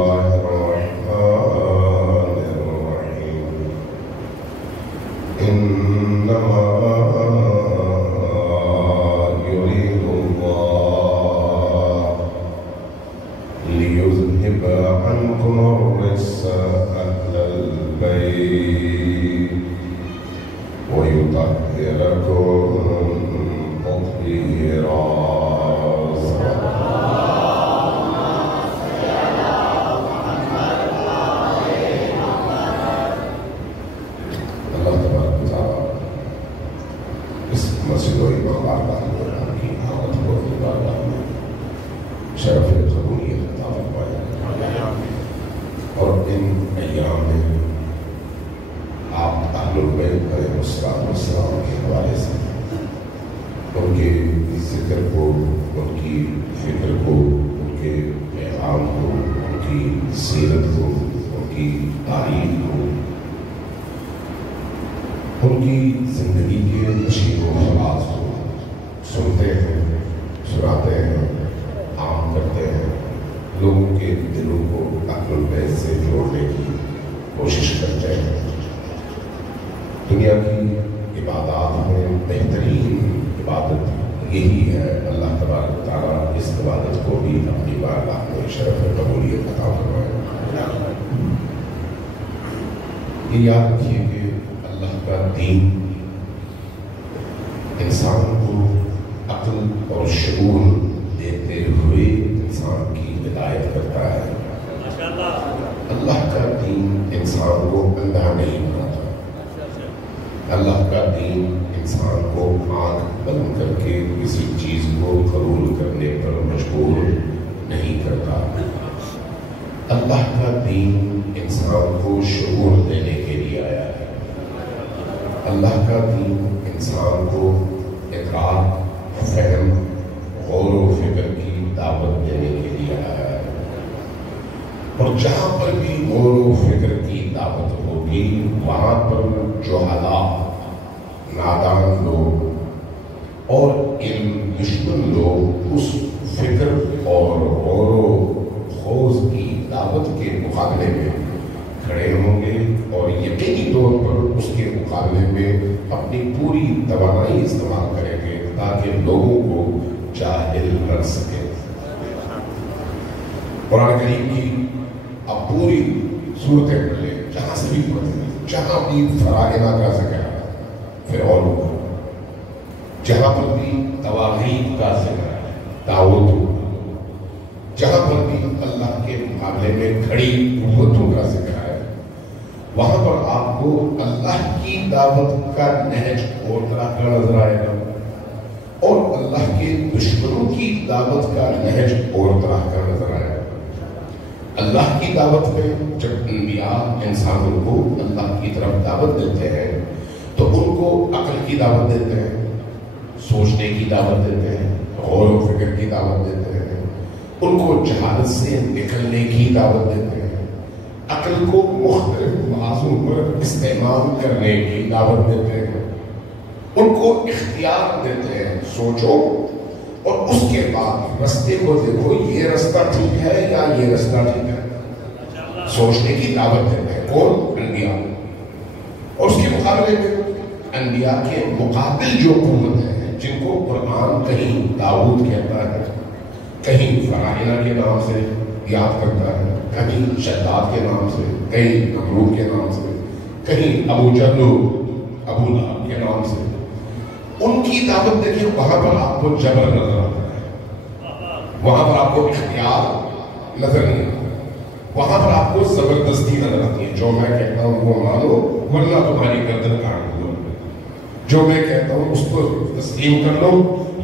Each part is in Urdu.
الله الرحمن الرحيم إنما يريد الله ليذهب عنكم الرجس أهل البيت ويطهركم تطهيرا. شرف قبولیت عطا فرمائے اور ان ایام میں آپ اہل البیت علیہ السلام کے حوالے سے ان کے ذکر کو، ان کی فکر کو، ان کے پیغام کو، ان کی سیرت کو، ان کی تاریخ کو، ان کی زندگی کے نشیب و فراز کو سنتے ہیں، سناتے ہیں، عام کرتے ہیں، لوگوں کے دلوں کو اہل البیت سے جوڑنے کی کوشش کرتے ہیں۔ دنیا کی عبادات میں بہترین عبادت یہی ہے۔ اللہ تبارک و تعالیٰ اس عبادت کو بھی اپنی بارگاہ میں شرف قبولیت عطا فرمائے۔ یہ یاد رکھیے کہ اللہ کا دین انسان کو عقل اور شعور دیتے ہوئے انسان کی ہدایت کرتا ہے۔ اللہ کا دین انسان کو اندھا نہیں بناتا۔ اللہ کا دین انسان کو آنکھ بند کر کے کسی چیز کو قبول کرنے پر مجبور نہیں کرتا۔ اللہ کا دین انسان کو شعور دینے کے لیے آیا ہے۔ اللہ کا دین انسان کو ادراک، فہم، غور و فکر کی دعوت دینے کے لیے آیا ہے۔ اور جہاں پر بھی غور و فکر کی دعوت ہوگی وہاں پر جہلاء، نادان لوگ اور علم دشمن لوگ اس فکر اور غور و خوض کی دعوت کے مقابلے میں کھڑے ہوں گے اور یقینی طور پر اس کے مقابلے میں اپنی پوری توانائی استعمال کریں گے تاکہ لوگوں کو جاہل کر سکے۔ قرآن کریم کی اب پوری صورتیں پڑھ لیں، جہاں سے بھی پڑھیں، جہاں بھی فرائض کا ذکر ہے فرعون کا، جہاں پر بھی تواغیت کا ذکر ہے طاغوت، جہاں پر بھی اللہ کے مقابلے میں کھڑی قوتوں کا ذکر ہے، وہاں پر آپ کو اللہ کی دعوت کا نہج اور طرح کا نظر آئے گا اور اللہ کے دشمنوں کی دعوت کا نہج اور طرح کا نظر آئے گا۔ اللہ کی دعوت میں جب انبیاء انسانوں کو اللہ کی طرف دعوت دیتے ہیں تو ان کو عقل کی دعوت دیتے ہیں، سوچنے کی دعوت دیتے ہیں، غور و فکر کی دعوت دیتے ہیں، ان کو جہالت سے نکلنے کی دعوت دیتے ہیں، عقل کو مختلف موضوع پر استعمال کرنے کی دعوت دیتے ہیں، ان کو اختیار دیتے ہیں، سوچو اور اس کے بعد رستے کو دیکھو، یہ رستہ ٹھیک ہے یا یہ رستہ ٹھیک ہے، سوچنے کی دعوت دیتے ہیں۔ کون؟ انبیاء۔ اور اس کے مقابلے میں انبیاء کے مقابل جو قوت ہیں جن کو قرآن کہیں داؤد کہتا ہے، کہیں فرعون کے نام سے یاد کرتا ہے، کہیں شداد کے نام سے، کہیں نمرود کے نام سے، کہیں ابو جہل، ابو لہب کے نام سے، ان کی دعوت دیکھیں، وہاں پر آپ کو جبر نظر آتا ہے، وہاں پر آپ کو اختیار نظر نہیں آتا، وہاں پر آپ کو زبردستی نظر آتی ہے۔ جو میں کہتا ہوں وہ مانو ورنہ تمہاری گردن کاٹ دوں، جو میں کہتا ہوں اس کو تسلیم کر لو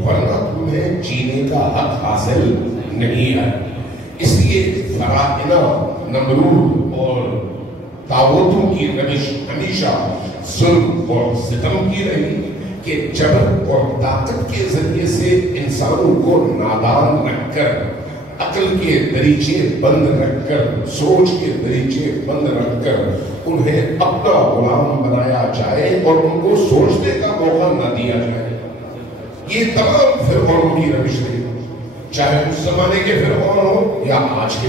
ورنہ تمہیں جینے کا حق حاصل نہیں ہے۔ اس لیے فرعون، نمرود اور طاغوتوں کی روش ہمیشہ ظلم اور ستم کی رہی کہ جبر اور طاقت کے ذریعے سے انسانوں کو نادان رکھ کر، عقل کے دریچے بند رکھ کر، سوچ کے دریچے بند رکھ کر انہیں اپنا غلام بنایا جائے اور ان کو سوچنے کا موقع نہ دیا جائے۔ یہ تمام فرعونوں کی روش رہی، چاہے اس زمانے کے فرعون ہو یا آج کے،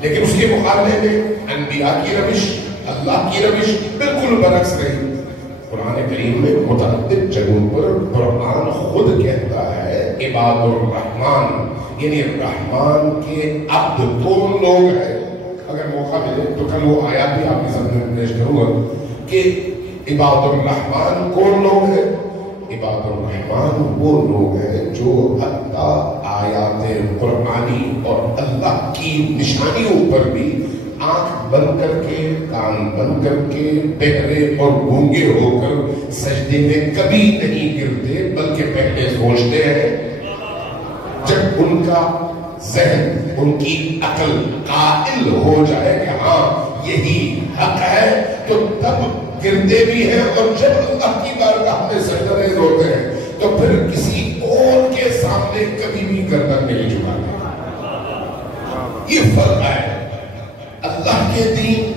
لیکن اس کے مقابلے میں انبیاء کی روش، اللہ کی روش بالکل برعکس رہی۔ قرآن کریم میں متعدد جگہوں پر قرآن خود کہتا ہے عباد الرحمن، یعنی رحمان کے عبد کون لوگ ہیں۔ اگر موقع ملے تو کل وہ آیات بھی آپ کے سامنے پیش کروں گا کہ عباد الرحمن کون لوگ ہیں۔ عباد الرحمن وہ لوگ ہیں جو حتیٰ آیات قرآنی اور اللہ کی نشانیوں پر بھی آنکھ بند کر کے، کان بند کر کے، بہرے اور گونگے ہو کر سجدے میں کبھی نہیں گرتے، بلکہ پہلے سوچتے ہیں۔ جب ان کا ذہن، ان کی عقل قائل ہو جائے کہ ہاں یہی حق ہے، تو تب گرتے بھی ہیں، اور جب اللہ کی بارگاہ میں سجدہ ریز ہوتے ہیں تو پھر کسی اور کے سامنے کبھی بھی گردن نہیں جھکاتے۔ یہ فرق ہے اللہ کے دین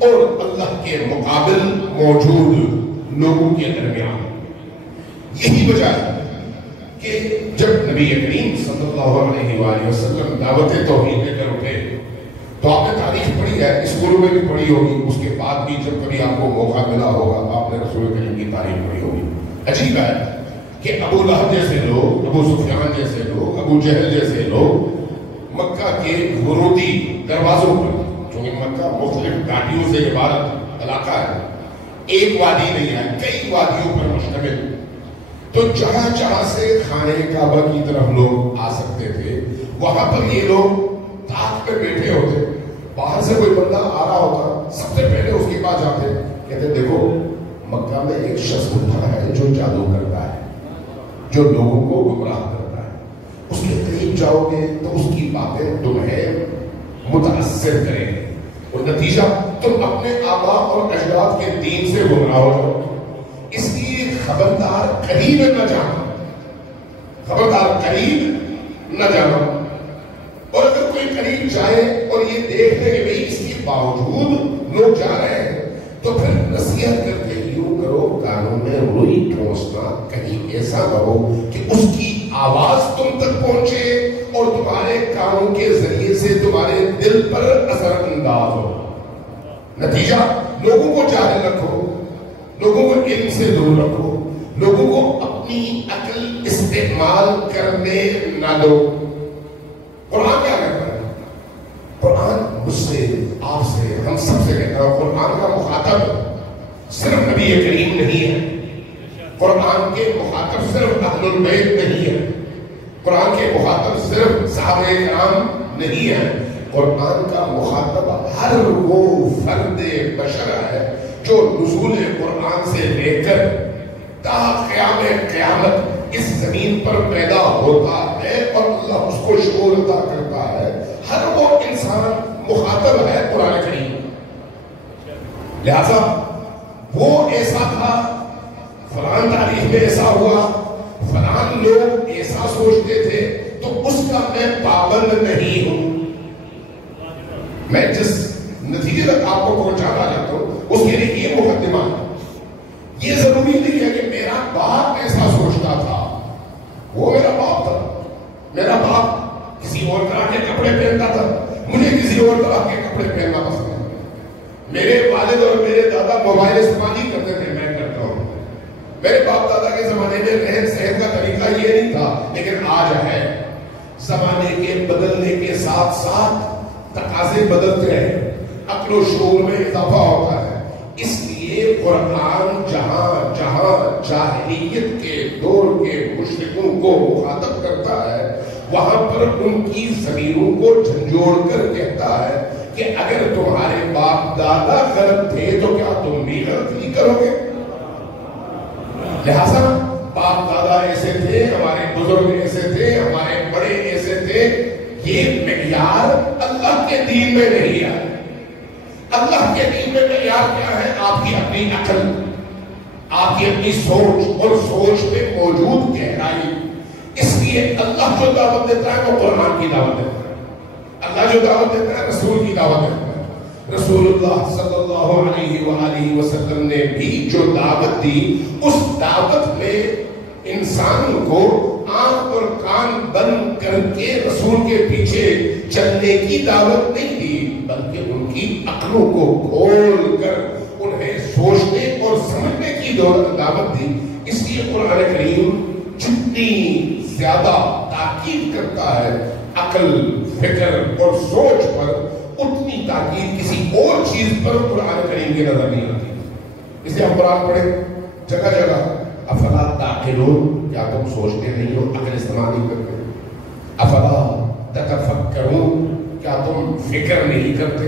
اور اللہ کے مقابل موجود لوگوں کے درمیان۔ یہی وجہ ہے کہ جب نبی کریم صلی اللہ علیہ وآلہ وسلم دعوت توحید لے کر اٹھے تو آپ نے تاریخ پڑھی ہے، اسکولوں میں بھی پڑھی ہوگی، اس کے بعد بھی جب کبھی آپ کو موقع ملا ہوگا آپ نے رسول کریم کی تاریخ پڑھی ہوگی۔ عجیب ہے کہ ابو لہب جیسے لوگ، ابو سفیان جیسے لوگ، ابو جہل جیسے لوگ مکہ کے ورودی دروازوں پر، چونکہ مکہ مختلف گھاٹیوں سے عبارت علاقہ ہے، ایک وادی نہیں ہے، کئی وادیوں پر مشتمل، تو جہاں جہاں سے خانہ کعبہ کی طرف لوگ آ سکتے تھے وہاں پر یہ لوگ تاک پہ بیٹھے ہوتے، باہر سے کوئی بندہ آ رہا ہوتا، سب سے پہلے اس کے پاس جاتے، کہتے دیکھو مکہ میں ایک شخص اٹھا ہے جو جادو کرتا ہے، جو لوگوں کو گمراہ کرتا ہے، اس کے قریب جاؤ گے تو اس کی باتیں تمہیں متاثر کریں گے، اور نتیجہ تم اپنے آباء اور اجداد کے دین سے گمراہ ہو جاؤ۔ اس لیے خبردار قریب نہ جانا، خبردار قریب نہ جانا۔ اور اگر کوئی قریب جائے اور یہ دیکھ لے کہ بھئی اس کے باوجود لوگ جا رہے ہیں تو پھر نصیحت کر کے یوں کرو، کانوں میں روئی ٹھونسنا، کہیں ایسا نہ ہو کہ اس کی آواز تم تک پہنچے اور تمہارے کانوں کے ذریعے سے تمہارے دل پر اثر انداز ہو۔ نتیجہ لوگوں کو جاہل رکھو، لوگوں کو علم سے دور رکھو، لوگوں کو اپنی عقل استعمال کرنے نہ دو۔ قرآن کیا کہتا ہے؟ قرآن مجھ سے، آپ سے، ہم سب سے کہتا ہے، قرآن کا مخاطب صرف نبی کریم نہیں ہے، قرآن کے مخاطب صرف اہل البیت نہیں ہے، قرآن کے مخاطب صرف صحابہ کرام نہیں ہے، قرآن کا مخاطب ہر وہ فرد بشر ہے جو نزول قرآن سے لے کر تا قیام قیامت اس زمین پر پیدا ہوتا ہے اور اللہ اس کو شعور عطا کرتا ہے، ہر وہ انسان مخاطب ہے قرآن کریم۔ لہذا وہ ایسا تھا، فلان تاریخ میں ایسا ہوا، فلان لوگ ایسا سوچتے تھے، تو اس کا میں پابند نہیں ہوں۔ میں جس نتیجے تک آپ کو پہنچانا چاہتا ہوں اس کے لیے یہ مقدمہ ہے۔ یہ ضروری نہیں ہے کہ میرا باپ ایسا سوچتا تھا، وہ میرا باپ تھا، میرا باپ کسی اور طرح کے کپڑے پہنتا تھا، مجھے کسی اور طرح کے کپڑے پہننا پسند ہے۔ میرے والد اور میرے دادا موبائل استعمال ہی کرتے تھے، میں کرتا ہوں۔ میرے باپ دادا کے زمانے میں رہن سہن کا طریقہ یہ نہیں تھا، لیکن آج ہے۔ زمانے کے بدلنے کے ساتھ ساتھ تقاضے بدلتے ہیں، عقل و شعور میں اضافہ ہوتا ہے، اس لیے قرآن جہاں جہاں جاہلیت کے دور کے مشرکوں کو مخاطب کرتا ہے وہاں پر ان کی ضمیروں کو جھنجھوڑ کر کہتا ہے کہ اگر تمہارے باپ دادا غلط تھے تو کیا تم بھی غلط نہیں کرو گے؟ لہذا باپ دادا ایسے تھے، ہمارے بزرگ ایسے تھے، ہمارے بڑے ایسے تھے، یہ معیار اللہ کے دین میں نہیں ہے۔ اللہ کے دین میں معیار کیا ہے؟ آپ کی اپنی عقل، آپ کی اپنی سوچ، اور سوچ میں موجود گہرائی۔ اس لیے اللہ جو دعوت دیتا ہے وہ قرآن کی دعوت دیتا ہے، اللہ جو دعوت دیتا ہے رسول کی دعوت دیتا ہے۔ رسول اللہ صلی اللہ علیہ وآلہ وسلم نے بھی جو دعوت دی، اس دعوت میں انسان کو آنکھ اور کان بند کر کے رسول کے پیچھے چلنے کی دعوت نہیں دی، بلکہ ان کی عقلوں کو کھول کر انہیں سوچنے اور سمجھنے کی دعوت دی۔ اس لیے قرآن کریم جتنی زیادہ تاکید کرتا ہے عقل، فکر اور سوچ پر، اتنی تاکید کسی اور چیز پر قرآن کریم کی نظر نہیں آتی۔ اس لیے ہم قرآن پڑھیں جگہ جگہ افلا تعقلون، کیا تم سوچتے نہیں ہو، عقل استعمال نہیں کرتے؟ افلا تتفکرون، کیا تم فکر نہیں کرتے؟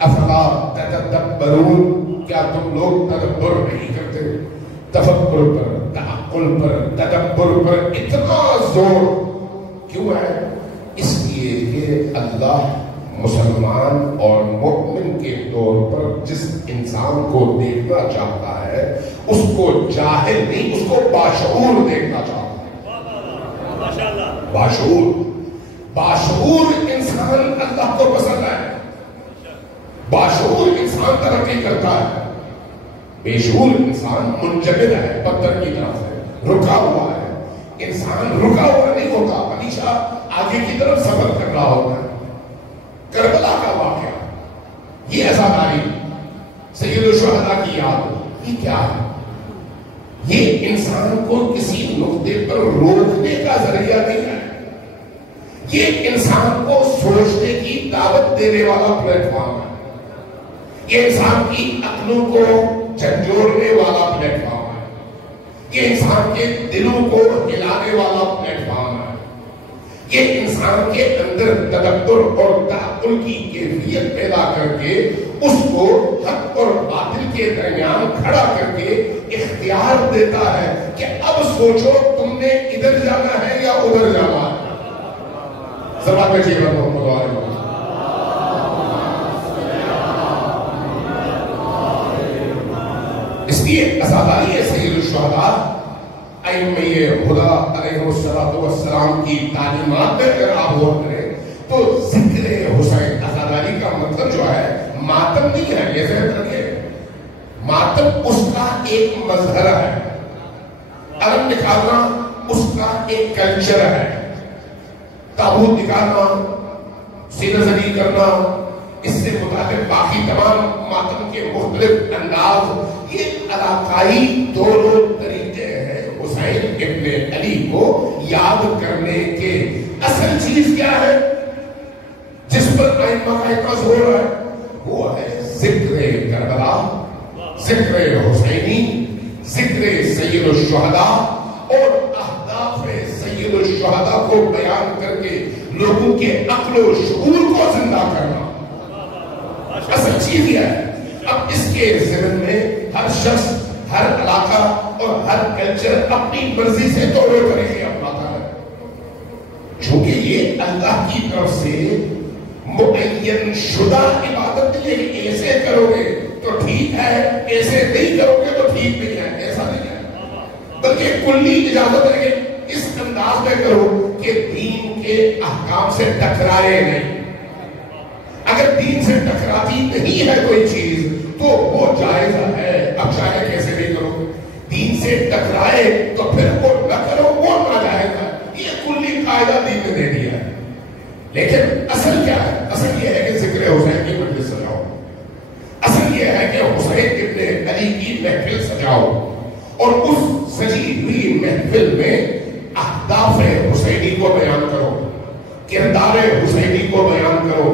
افلا تتدبرون، کیا تم لوگ تدبر نہیں کرتے؟ تفکر پر، تعقل پر، تدبر پر اتنا زور کیوں ہے؟ اس لیے کہ اللہ مسلمان اور مومن کے طور پر جس انسان کو دیکھنا چاہتا ہے اس کو جاہل نہیں، اس کو باشعور دیکھنا چاہتا ہے۔ باشعور انسان اللہ کو پسند ہے، باشعور انسان ترقی کرتا ہے، بے شعور انسان منجمد ہے، پتھر کی طرف سے رکا ہوا ہے۔ انسان رکا ہوا نہیں ہوتا، ہمیشہ آگے کی طرف سفر کر رہا ہوتا ہے۔ کربلا کا واقعہ، یہ عزاداری، سید الشہداء کی یاد، یہ کیا ہے؟ یہ انسان کو کسی نقطے پر روکنے کا ذریعہ نہیں ہے، یہ انسان کو سوچنے کی دعوت دینے والا پلیٹ فارم ہے، یہ انسان کی عقلوں کو جھنجھوڑنے والا پلیٹ فارم ہے، یہ انسان کے دلوں کو ہلانے والا پلیٹ فارم ہے، یہ انسان کے اندر تدبر اور تعقل کی کیفیت پیدا کر کے اس کو حق اور باطل کے درمیان کھڑا کر کے اختیار دیتا ہے کہ اب سوچو تم نے ادھر جانا ہے یا ادھر جانا ہے۔ زبان میں جیون محمد علیہ وسلم۔ اس لیے عزاداری سید الشہداء ائمہ خدا علیہ السلام کی تعلیمات میں اگر آپ غور کریں تو ذکر حسین، عزاداری کا مطلب جو ہے ماتم نہیں ہے، یہ ذہن رکھیے، ماتم اس کا ایک مظہر ہے، علم نکالنا اس کا ایک کلچر ہے، تابوت نکالنا، سینہ زنی کرنا، اس سے متعلق باقی تمام ماتم کے مختلف انداز، یہ علاقائی دونوں طریقے ہیں حسین ابن علی کو یاد کرنے کے۔ اصل چیز کیا ہے جس پر ائمہ کا اتنا زور ہے؟ وہ ہے ذکر کربلا، ذکر حسینی، ذکر سید الشہداء اور اہداف سید الشہداء کو بیان کر کے لوگوں کے عقل و شعور کو زندہ کرنا۔ اصل چیز یہ ہے۔ اب اس کے ذہن میں ہر شخص، ہر علاقہ اور ہر کلچر اپنی مرضی سے توڑے طریقے اپناتا ہے، چونکہ یہ اللہ کی طرف سے معین شدہ عبادت نہیں ہے کہ ایسے کرو گے تو ٹھیک ہے، ایسے نہیں کرو گے تو ٹھیک نہیں ہے، ایسا نہیں ہے، بلکہ کلی اجازت ہے کہ اس انداز میں کرو کہ دین کے احکام سے ٹکرائے نہیں۔ اگر دین سے ٹکراتی نہیں ہے کوئی چیز تو وہ جائز ہے، اب چاہے کیسے بھی کرو، دین سے ٹکرائے تو پھر وہ نہ کرو، وہ ناجائز ہے، یہ کلی قاعدہ دین نے دے دیا ہے۔ لیکن اصل کیا ہے؟ اصل یہ ہے کہ ذکر حسین کی مجلس سجاؤ، اصل یہ ہے کہ حسین ابن علی کی محفل سجاؤ، اور اس سجی ہوئی محفل میں اہداف حسینی کو بیان کرو، کردار حسینی کو بیان کرو،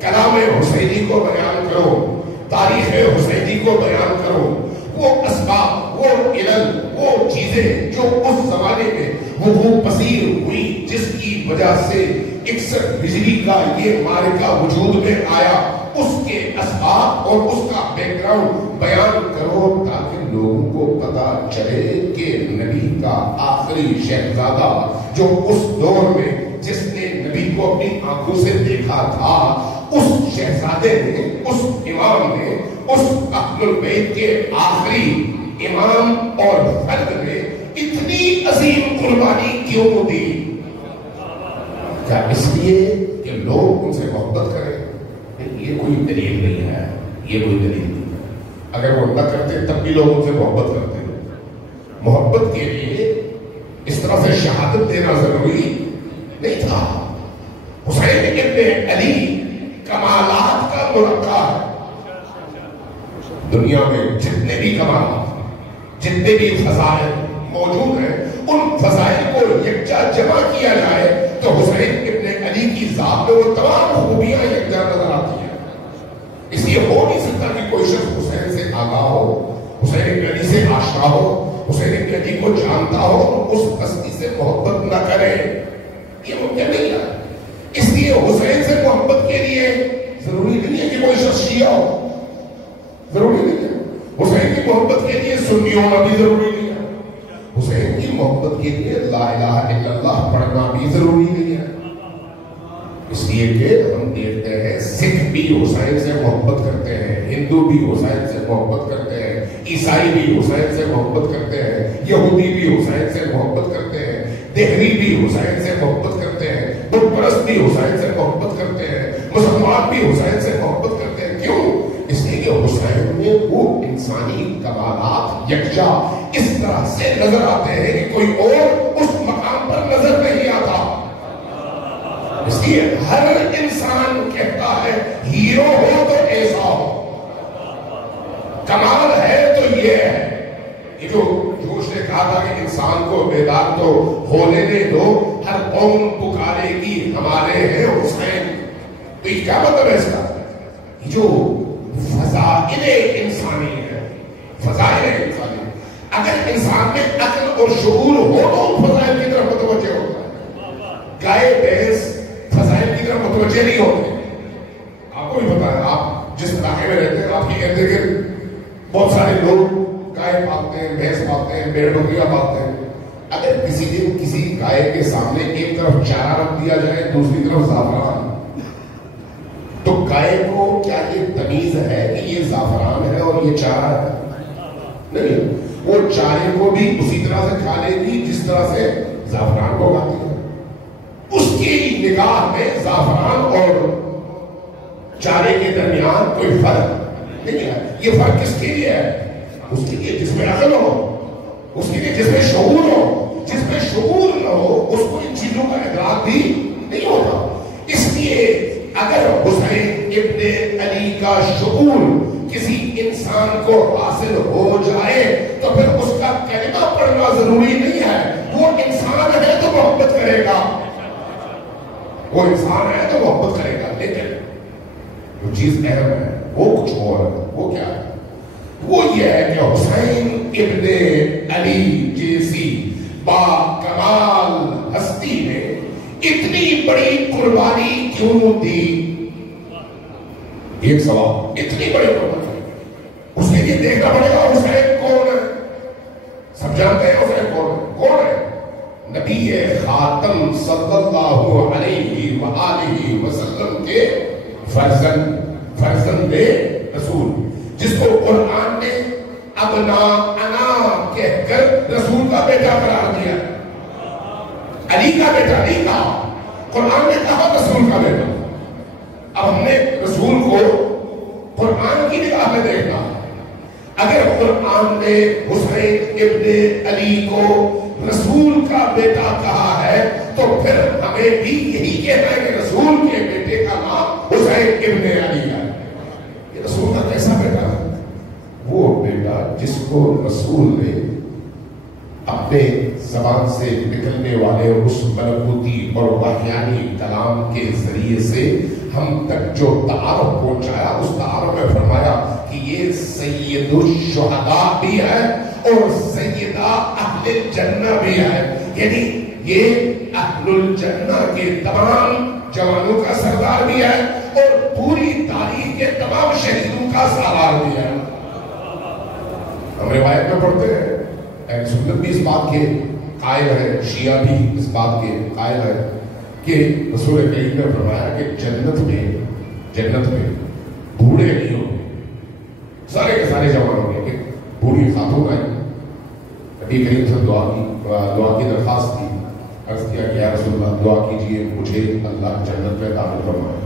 کلام حسینی کو بیان کرو، تاریخ حسینی کو بیان کرو، وہ اسباب، وہ علل، وہ چیزیں جو اس زمانے میں وقوع پذیر ہوئی، جس کی وجہ سے 61 ہجری کا یہ معرکہ وجود میں آیا، اس کے اسباب اور اس کا بیک گراؤنڈ بیان کرو، تاکہ لوگوں کو پتا چلے کہ نبی کا آخری شہزادہ جو اس دور میں جس نے نبی کو اپنی آنکھوں سے دیکھا تھا، اس شہزادے نے، اس امام نے، اس اہل البیت کے آخری امام اور فرد نے اتنی عظیم قربانی کیوں دی؟ کیا اس لیے کہ لوگ ان سے محبت کریں؟ یہ کوئی دلیل نہیں ہے، یہ کوئی دلیل نہیں ہے۔ اگر وہ نہ کرتے تب بھی لوگ ان سے محبت کرتے ہیں۔ محبت کے لیے اس طرح سے شہادت دینا ضروری نہیں تھا. حسین ابن علی کمالات کا مرقع ہے. دنیا میں جتنے بھی کمالات، جتنے بھی فضائل موجود ہیں، ان فضائل کو یکجا جمع کیا جائے تو حسین ابن علی کی ذات میں وہ تمام خوبیاں یکجا نظر آتی ہیں. اس لیے ہو نہیں سکتا کہ کوئی شخص حسین سے آگاہ ہو، حسین ابن علی سے آشنا ہو، حسین ابن علی کو جانتا ہو اور اس ہستی سے محبت نہ کرے. یہ ممکن نہیں ہے. اس لیے حسین سے محبت کے لیے ضروری نہیں ہے کہ کوئی شخص شیعہ ہو، ضروری نہیں ہے. حسین کی محبت کے لیے سنی ہونا بھی ضروری نہیں ہے. حسین کی محبت کے لیے لا الہ الا اللہ پڑھنا بھی ضروری نہیں ہے. اس لیے کہ ہم دیکھتے ہیں سکھ بھی حسین سے محبت کرتے ہیں، ہندو بھی حسین سے محبت کرتے ہیں، عیسائی بھی حسین سے محبت کرتے ہیں، یہودی بھی حسین سے محبت کرتے ہیں، دہری بھی حسین سے محبت کرتے ہیں، بت پرست بھی حسین سے محبت کرتے ہیں، مسلمان بھی حسین سے محبت کرتے ہیں. کیوں؟ اس لیے کہ حسین میں وہ انسانی کمالات یکجا اس طرح سے نظر آتے ہیں کہ کوئی اور اس مقام پر نظر نہیں آتا. اس لیے ہر انسان کہتا ہے ہیرو ہو تو ایسا ہو، کمال ہے تو یہ ہے. یہ جو جوش نے کہا تھا کہ انسان کو بیدار تو ہونے دے دو، ہر قوم پکارے گی ہمارے ہیں حسین. تو یہ کیا مطلب ہے اس کا؟ یہ جو فضائل انسانی ہے، فضائل انسانی، اگر انسان میں عقل اور شعور ہو تو فضائل کی طرف متوجہ ہوتا ہے. گائے بھینس فضائل کی طرف متوجہ نہیں ہوتے. آپ کو بھی پتا ہے، آپ جس علاقے میں رہتے ہیں آپ کی ارد گرد بہت سارے لوگ گائے پالتے ہیں، بھینس پالتے ہیں، بھیڑ بکریاں پالتے ہیں. اگر کسی دن کسی گائے کے سامنے ایک طرف چارہ رکھ دیا جائے، دوسری طرف زعفران، تو گائے کو کیا یہ تمیز ہے کہ یہ زعفران ہے اور یہ چارہ ہے؟ نہیں. وہ چارے کو بھی اسی طرح سے کھا لے گی جس طرح سے زعفران کو کھاتی ہے. اس کی نگاہ میں زعفران اور چارے کے درمیان کوئی فرق نہیں ہے. یہ فرق کس کے لیے ہے؟ اس کے لیے جس میں عقل ہو، اس کے لیے جس میں شعور ہو. جس میں شعور نہ ہو اس کو ان چیزوں کا ادراک بھی نہیں ہوتا. اس لیے اگر حسین ابن علی کا شعور کسی انسان کو حاصل ہو جائے تو پھر اس کا کلمہ پڑھنا ضروری نہیں ہے. وہ انسان ہے تو محبت کرے گا، وہ انسان ہے تو محبت کرے گا. لیکن جو چیز اہم ہے وہ کچھ اور ہے. وہ کیا ہے؟ وہ یہ ہے کہ حسین ابن علی جیسی با کمال ہستی نے اتنی بڑی قربانی کیوں دی؟ ایک سوال. اتنی بڑی قربانی اس کے لیے دیکھنا پڑے گا حسین کون ہے. سب جانتے ہیں حسین کون ہے؟ نبی خاتم صلی اللہ علیہ وآلہ وسلم کے فرزند رسول، جس کو قرآن نے ابنا انا کہہ کر رسول کا بیٹا قرار دیا. علی کا بیٹا نہیں کہا، قرآن نے کہا رسول کا بیٹا. اب ہم نے رسول کو قرآن کی نگاہ میں دیکھنا. اگر قرآن نے حسین ابن علی کو رسول کا بیٹا کہا ہے تو پھر ہمیں بھی یہی کہنا ہے کہ رسول کے بیٹے کا نام حسین ابن علی ہے. یہ رسول کا کیسا بیٹا ہے؟ وہ بیٹا جس کو رسول نے اپنے زبان سے نکلنے والے اس ملکوتی اور وحیانی کلام کے ذریعے سے ہم تک جو تعارف پہنچایا، اس تعارف میں فرمایا کہ یہ سید الشہداء بھی ہے اور سیدہ اہل الجنہ بھی ہے. یعنی یہ اہل الجنہ کے تمام جوانوں کا سردار بھی ہے اور پوری تاریخ کے تمام شہیدوں کا سالار بھی ہے. ہم روایت میں پڑھتے ہیں، اہل سنت بھی اس بات کے قائل ہے، شیعہ بھی اس بات کے قائل ہے کہ رسول کریم نے فرمایا کہ جنت میں بوڑھے نہیں ہوں گے، سارے کے سارے جوان ہوں گے. بوڑھی خاتون آئی، نبی کریم سے دعا کی درخواست کی. عرض کیا کہ یا رسول اللہ دعا کیجئے مجھے اللہ جنت میں داخل فرمائے.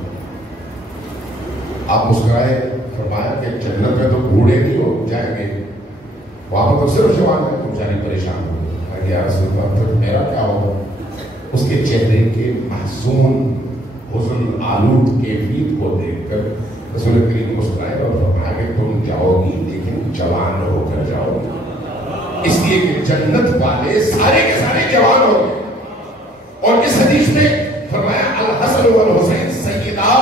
آپ مسکرائے، فرمایا کہ جنت میں تو بوڑھے نہیں ہو جائیں گے، وہاں پر تو صرف جوان ہے. تم جانی پریشان ہو کہ یا رسول اللہ پھر میرا کیا ہوگا؟ اس کے چہرے کے محزون حزن آلود کیفیت کو دیکھ کر رسول کریم مسکرائے اور فرمایا کہ تم جاؤ گی لیکن جوان ہو کر جاؤ گی، اس لیے کہ جنت والے سارے کے سارے جوان ہو گئے۔ اور اس حدیث میں فرمایا الحسن والحسین سیدہ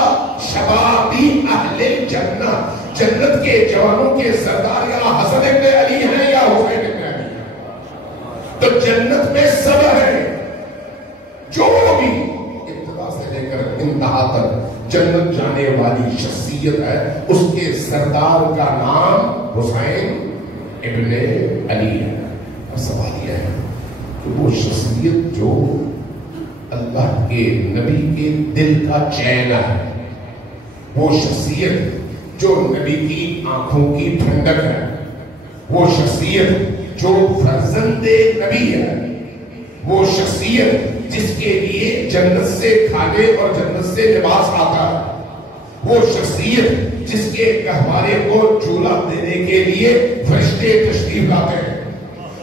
شبابی اہل جنہ، جنت کے جوانوں کے سردار یا حسن ابن علی ہیں یا حسین ابن علی ہیں۔ تو جنت میں سب ہے، جو بھی ابتدا سے لے کر انتہا تک جنت جانے والی شخصیت ہے اس کے سردار کا نام حسین ابن علی ہے۔ اور سوال یہ ہے کہ وہ شخصیت جو اللہ کے نبی کے دل کا چین ہے، وہ شخصیت جو نبی کی آنکھوں کی ٹھنڈک ہے، وہ شخصیت جو فرزند نبی ہے، وہ شخصیت جس کے لیے جنت سے کھانے اور جنت سے لباس آتا ہے، وہ شخصیت جس کے گہوارے کو جھولا دینے کے لیے فرشتے تشریف لاتے ہیں،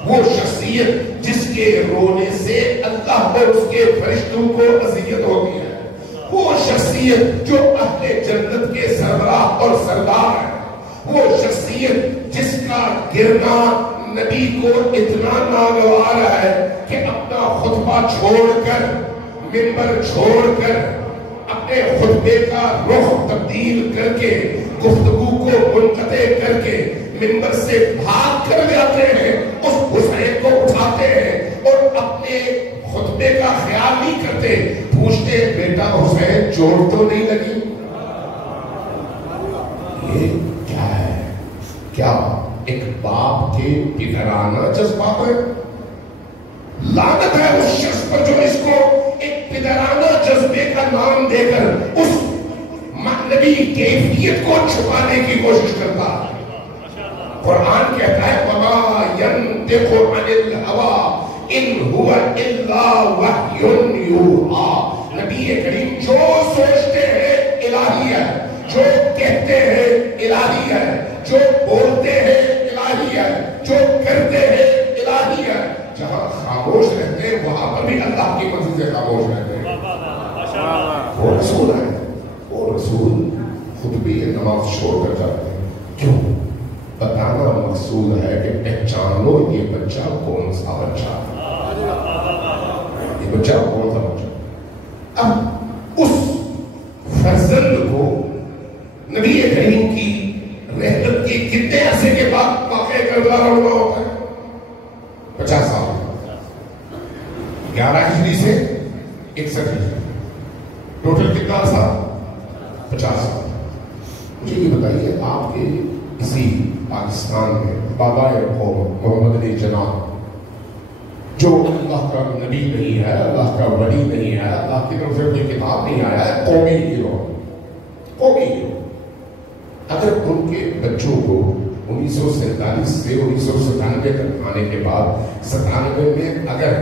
وہ شخصیت جس کے رونے سے اللہ اور اس کے فرشتوں کو اذیت ہوتی ہے، وہ شخصیت جو اہل جنت کے سربراہ اور سردار ہے، وہ شخصیت جس کا گرنا نبی کو اتنا ناگوار ہے کہ اپنا خطبہ چھوڑ کر، منبر چھوڑ کر، اپنے خطبے کا رخ تبدیل کر کے، گفتگو کو منقطع کر کے منبر سے بھاگ کر جاتے ہیں، اس حسین کو اٹھاتے ہیں اور اپنے خطبے کا خیال نہیں کرتے، پوچھتے بیٹا حسین چوٹ تو نہیں لگی؟ یہ کیا ہے؟ کیا ایک باپ کے پدرانہ جذبات ہے؟ لعنت ہے اس شخص پر جو اس کو ایک پدرانہ جذبے کا نام دے کر اس معنوی کیفیت کو چھپانے کی کوشش کرتا ہے۔ قرآن کہتا ہے وَمَا يَنْتِقُ عَنِ الْهَوَىٰ إِنْ هُوَ إِلَّا وَحْيٌ يُوحَىٰ۔ نبی کریم جو سوچتے ہیں الہی ہے، جو کہتے ہیں الہی ہے، جو بولتے ہیں الہی ہے، جو کرتے ہیں الہی ہے۔ جہاں خاموش رہتے ہیں وہاں پر بھی اللہ کی مرضی سے خاموش رہتے ہیں۔ وہ رسول ہے، وہ رسول خود بھی یہ نماز چھوڑ کر جاتے ہیں۔ کیوں؟ بتانا مقصود ہے کہ پہچان لو یہ بچہ کون سا بچہ ہے، یہ بچہ کون سا بچہ۔ اب اس فرزند کو نبی کریم کی رحمت کے کتنے عرصے کے بعد واقع کردار ہونا ہوتا ہے؟ 50 سال، 11 ہجری سے 61 ہجری، ٹوٹل کتنا عرصہ؟ 50 سال۔ مجھے یہ بتائیے آپ کے اسی پاکستان میں بابا قوم محمد علی جناح جو اللہ کا نبی نہیں ہے، اللہ کا ولی نہیں ہے، اللہ کی طرف سے کوئی کتاب نہیں آیا ہے، قومی ہیرو، قومی ہیرو، اگر ان کے بچوں کو 1947 سے 1997 تک آنے کے بعد 97 میں اگر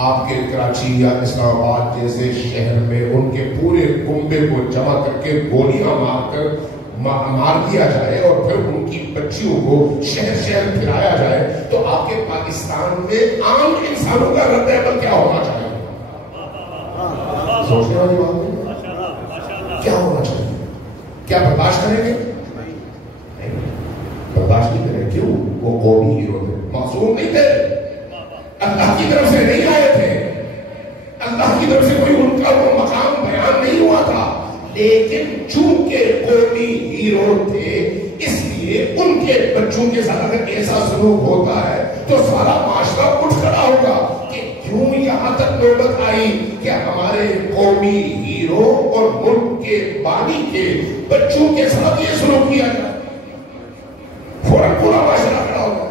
آپ کے کراچی یا اسلام آباد جیسے شہر میں ان کے پورے کنبے کو جمع کر کے گولیاں مار دیا جائے اور پھر ان کی بچیوں کو شہر شہر پھرایا جائے تو آپ کے پاکستان میں عام انسانوں کا رد عمل کیا ہونا چاہیے؟ سوچنے والی بات ہے، کیا ہونا چاہیے؟ کیا برداشت کریں گے؟ نہیں، برداشت نہیں کریں۔ کیوں؟ وہ قومی ہیرو تھے، معصوم نہیں تھے، اللہ کی طرف سے نہیں آئے تھے، اللہ کی طرف سے کوئی ان کا وہ مقام بیان نہیں ہوا تھا، لیکن چونکہ قومی ہیرو تھے اس لیے ان کے بچوں کے ساتھ اگر ایسا سلوک ہوتا ہے تو سارا معاشرہ اٹھ کھڑا ہوگا کہ کیوں یہاں تک نوبت آئی کہ ہمارے قومی ہیرو اور ملک کے بانی کے بچوں کے ساتھ یہ سلوک کیا جائے، فوراً پورا معاشرہ کھڑا ہوگا۔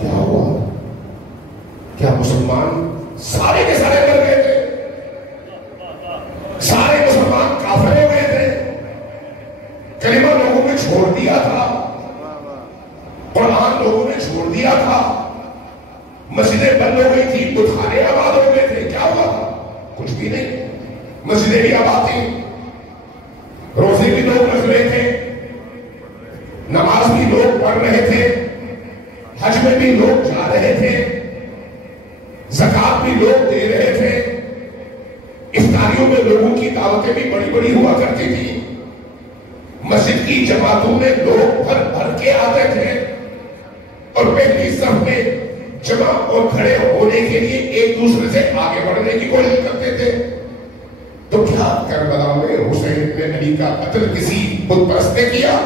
کیا ہوا؟ کیا مسلمان سارے کے سارے مر گئے تھے؟ سارے مسلمان کافر ہو گئے تھے؟ کلمہ لوگوں نے چھوڑ دیا تھا، قرآن لوگوں نے چھوڑ دیا تھا، مسجدیں بند ہو گئی تھی، بتخانے آباد ہو گئے تھے، کیا ہوا تھا؟ کچھ بھی نہیں، مسجدیں بھی آباد تھیں، روزے بھی لوگ رکھ رہے تھے، نماز بھی لوگ پڑھ رہے تھے، حج میں بھی لوگ جا رہے تھے، پچھلی جماعتوں میں لوگ بھر بھر کے آتے تھے اور پہلی صف میں جمع اور کھڑے ہونے کے لیے ایک دوسرے سے آگے بڑھنے کی کوشش کرتے تھے. تو کیا کربلا میں حسین بن علی کا قتل کسی بت پرست نے کیا؟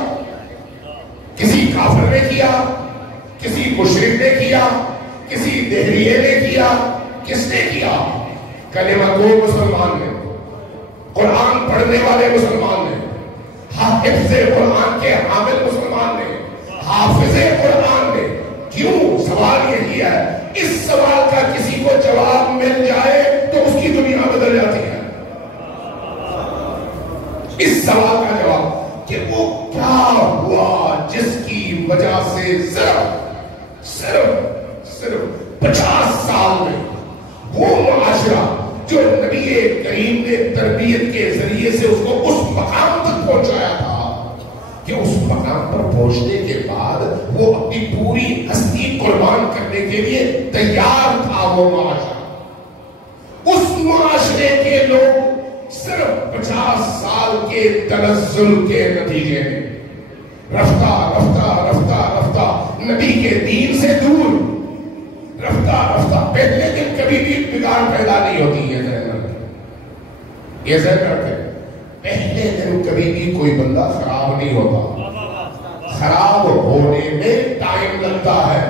کسی کافر نے کیا؟ کسی مشرک نے کیا؟ کسی دہریے نے کیا؟ کس نے کیا؟ کلمہ گو مسلمان نے، قرآن پڑھنے والے مسلمان نے، حافظ قرآن کے حامل مسلمان نے، حافظ قرآن نے. کیوں؟ سوال یہی ہے، اس سوال کا کسی کو جواب مل جائے تو اس کی دنیا بدل جاتی ہے. اس سوال کا جواب کہ وہ کیا ہوا جس کی وجہ سے صرف 50 سال میں وہ معاشرہ جو نبی کریم نے تربیت کے ذریعے سے اس کو اس مقام تک پہنچایا تھا کہ اس مقام پر پہنچنے کے بعد وہ اپنی پوری ہستی قربان کرنے کے لیے تیار تھا. وہ معاشرہ، اس معاشرے کے لوگ صرف 50 سال کے تنزل کے نتیجے میں رفتہ نبی کے دین سے دور، رفتہ پہلے دن کبھی بھی بگاڑ پیدا نہیں ہوتی ہے. یہ ذہن رکھیں، پہلے دن کبھی بھی کوئی بندہ خراب نہیں ہوتا. خراب ہونے میں ٹائم لگتا ہے.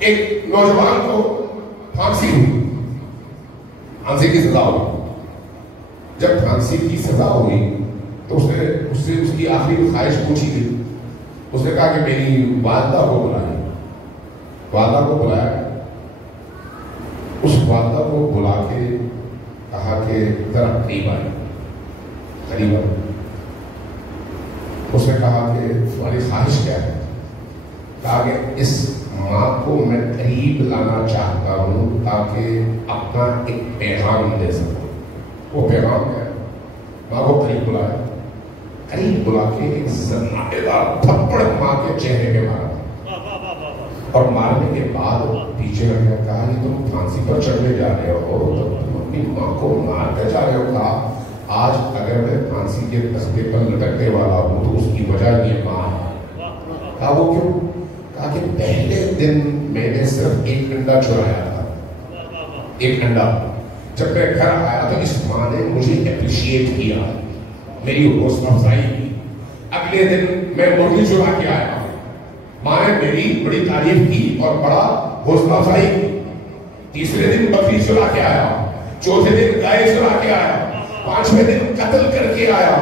ایک نوجوان کو پھانسی کی سزا ہوئی. جب پھانسی کی سزا ہوئی تو اس سے اس کی آخری خواہش پوچھی تھی. اس نے کہا کہ میری والدہ کو بلایا. اس والدہ کو بلا کے کہا کہ ذرا قریب آئی. اس نے کہا کہ تمہاری خواہش کیا ہے؟ کہا کہ اس ماں کو میں قریب لانا چاہتا ہوں تاکہ اپنا ایک پیغام دے سکوں. وہ پیغام ہے، ماں کو قریب بلا کے ایک سناٹے دار تھپڑ ماں کے چہرے پہ مارا، اور مارنے کے بعد پیچھے رکھا. کہا کہ تم پھانسی پر چڑھنے جا رہے ہو تو تم اپنی ماں کو مار کر جا رہے ہو. کہا آج اگر میں پھانسی کے تختے پر لٹکنے والا ہوں تو اس کی وجہ یہ ماں ہے. کہا وہ کیوں؟ کہا کہ پہلے دن میں نے صرف ایک انڈا چرایا تھا، ایک انڈا. جب میں گھر آیا تو اس ماں نے مجھے اپریشیٹ کیا، میری حوصلہ افزائی کی. اگلے دن میں مرغی چرا کے آیا، ماں نے میری بڑی تعریف کی اور بڑا حوصلہ افزائی کی. تیسرے دن بکری چرا کے آیا، چوتھے دن گائے چرا کے آیا، پانچویں دن قتل کر کے آیا.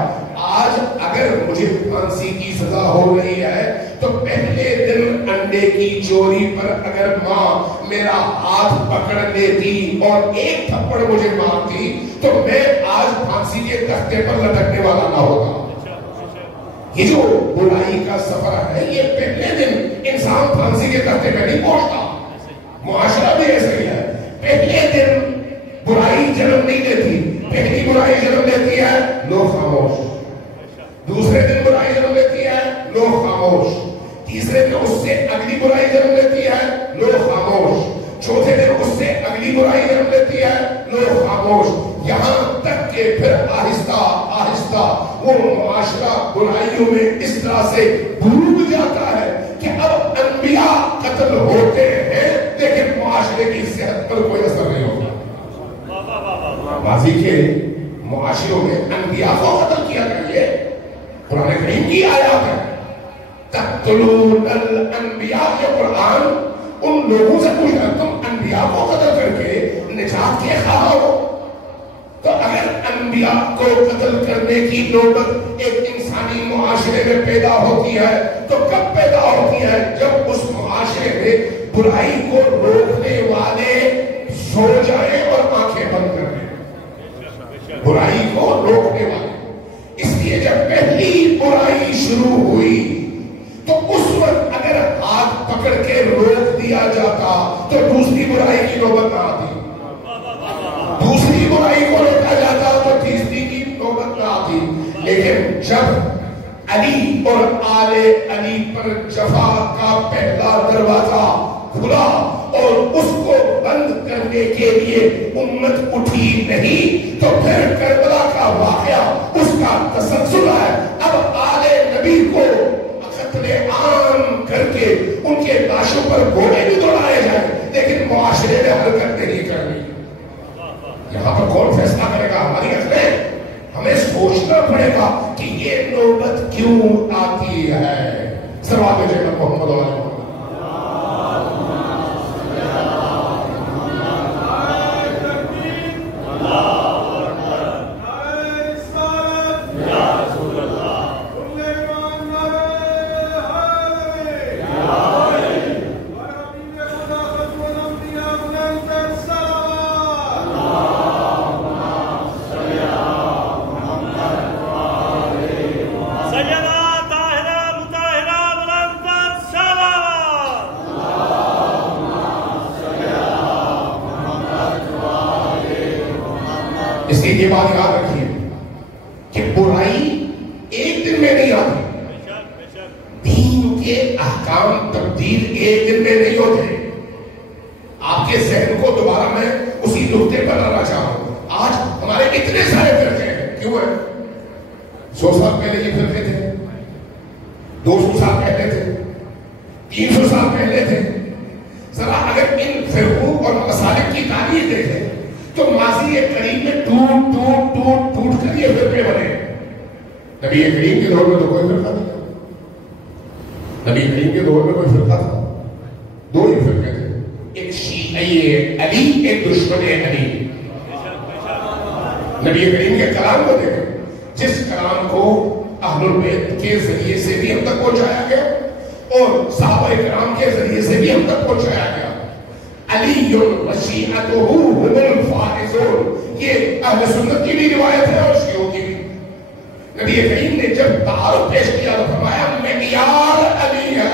آج اگر مجھے پھانسی کی سزا ہو رہی ہے تو پہلے دن انڈے کی چوری پر اگر ماں میرا ہاتھ پکڑ لیتی اور ایک تھپڑ مجھے مارتی تو میں آج پھانسی کے تختے پر لٹکنے والا نہ ہوتا. یہ جو برائی کا سفر ہے یہ پہلے دن انسان پھانسی کے تختے پہ نہیں پہنچتا. معاشرہ بھی ایسا ہی ہے، پہلے دن برائی جنم نہیں دیتی. پہلی برائی جنم دیتی ہے لوگ خاموش، دوسرے دن برائی جنم دیتی ہے لوگ خاموش، تیسرے دن اس سے اگلی برائی جنم دیتی ہے لوگ خاموش، چوتھے دن اس سے اگلی برائی جنم دیتی ہے لوگ خاموش. یہاں تک کہ پھر آہستہ آہستہ وہ معاشرہ برائیوں میں اس طرح سے ڈوب جاتا ہے کہ اب انبیاء قتل ہوتے ہیں لیکن معاشرے کی صحت پر کوئی اثر نہیں ہوتا. ماضی کے معاشروں میں انبیاء کو قتل کیا گیا. قرآن کریم کی آیات ہے، تقتلون الانبیاء. کے قرآن ان لوگوں سے پوچھ رہا تم انبیاء کو قتل کر کے نجات کے خواہاں ہو. تو اگر انبیاء کو قتل کرنے کی نوبت ایک انسانی معاشرے میں پیدا ہوتی ہے تو کب پیدا ہوتی ہے؟ جب اس معاشرے میں برائی کو روکنے والے سو جائیں اور آنکھیں بند کر دیں. برائی کو روکنے والے. اس لیے جب پہلی برائی شروع ہوئی تو اس وقت اگر ہاتھ پکڑ کے روک دیا جاتا تو دوسری برائی کی نوبت نہ آتی. دوسری برائی کو روکا جاتا تو تیسری کی نوبت نہ آتی. لیکن جب علی اور آل علی پر جفا کا پہلا دروازہ کھلا اور اس کو بند کرنے کے لیے امت اٹھی نہیں تو پھر کربلا ہمیں سوچنا پڑے گا کہ یہ نوبت کیوں آتی ہے. صلوات بھیجیں محمد و آل محمد. اس لیے یہ بات یاد رکھیے کہ برائی ایک دن میں نہیں آتی. دین کے احکام تبدیل ایک دن میں نہیں ہوتے. آپ کے ذہن کو دوبارہ میں اسی نقطے پر لانا چاہتا ہوں. آج ہمارے اتنے سارے فرقے ہیں. کیوں ہے؟ 100 سال پہلے یہ فرقے تھے, 200 سال پہلے تھے, 300 سال پہلے تھے. ذرا اگر ان فرقوں اور مسالک کی تاریخ دیکھیں تو ماضی قریب میں ٹوٹ کر یہ فرقے بنے. نبی کریم کے دور میں تو کوئی فرقہ نہیں تھا. نبی کریم کے دور میں کوئی فرقہ تھا؟ 2 ہی فرقے تھے. ایک شیعی علی, ایک دشمن علی. نبی کریم کے کلام کو دیکھیں, جس کلام کو اہل البیت کے ذریعے سے بھی ہم تک پہنچایا گیا اور صحابہ کرام کے ذریعے سے بھی ہم تک پہنچایا گیا. علی وشیعتہ هم الفائزون, یہ اہل سنت کی بھی روایت ہے اور شیعوں کی بھی. نبی کریم نے جب تعارف پیش کیا تو فرمایا معیار علی ہے.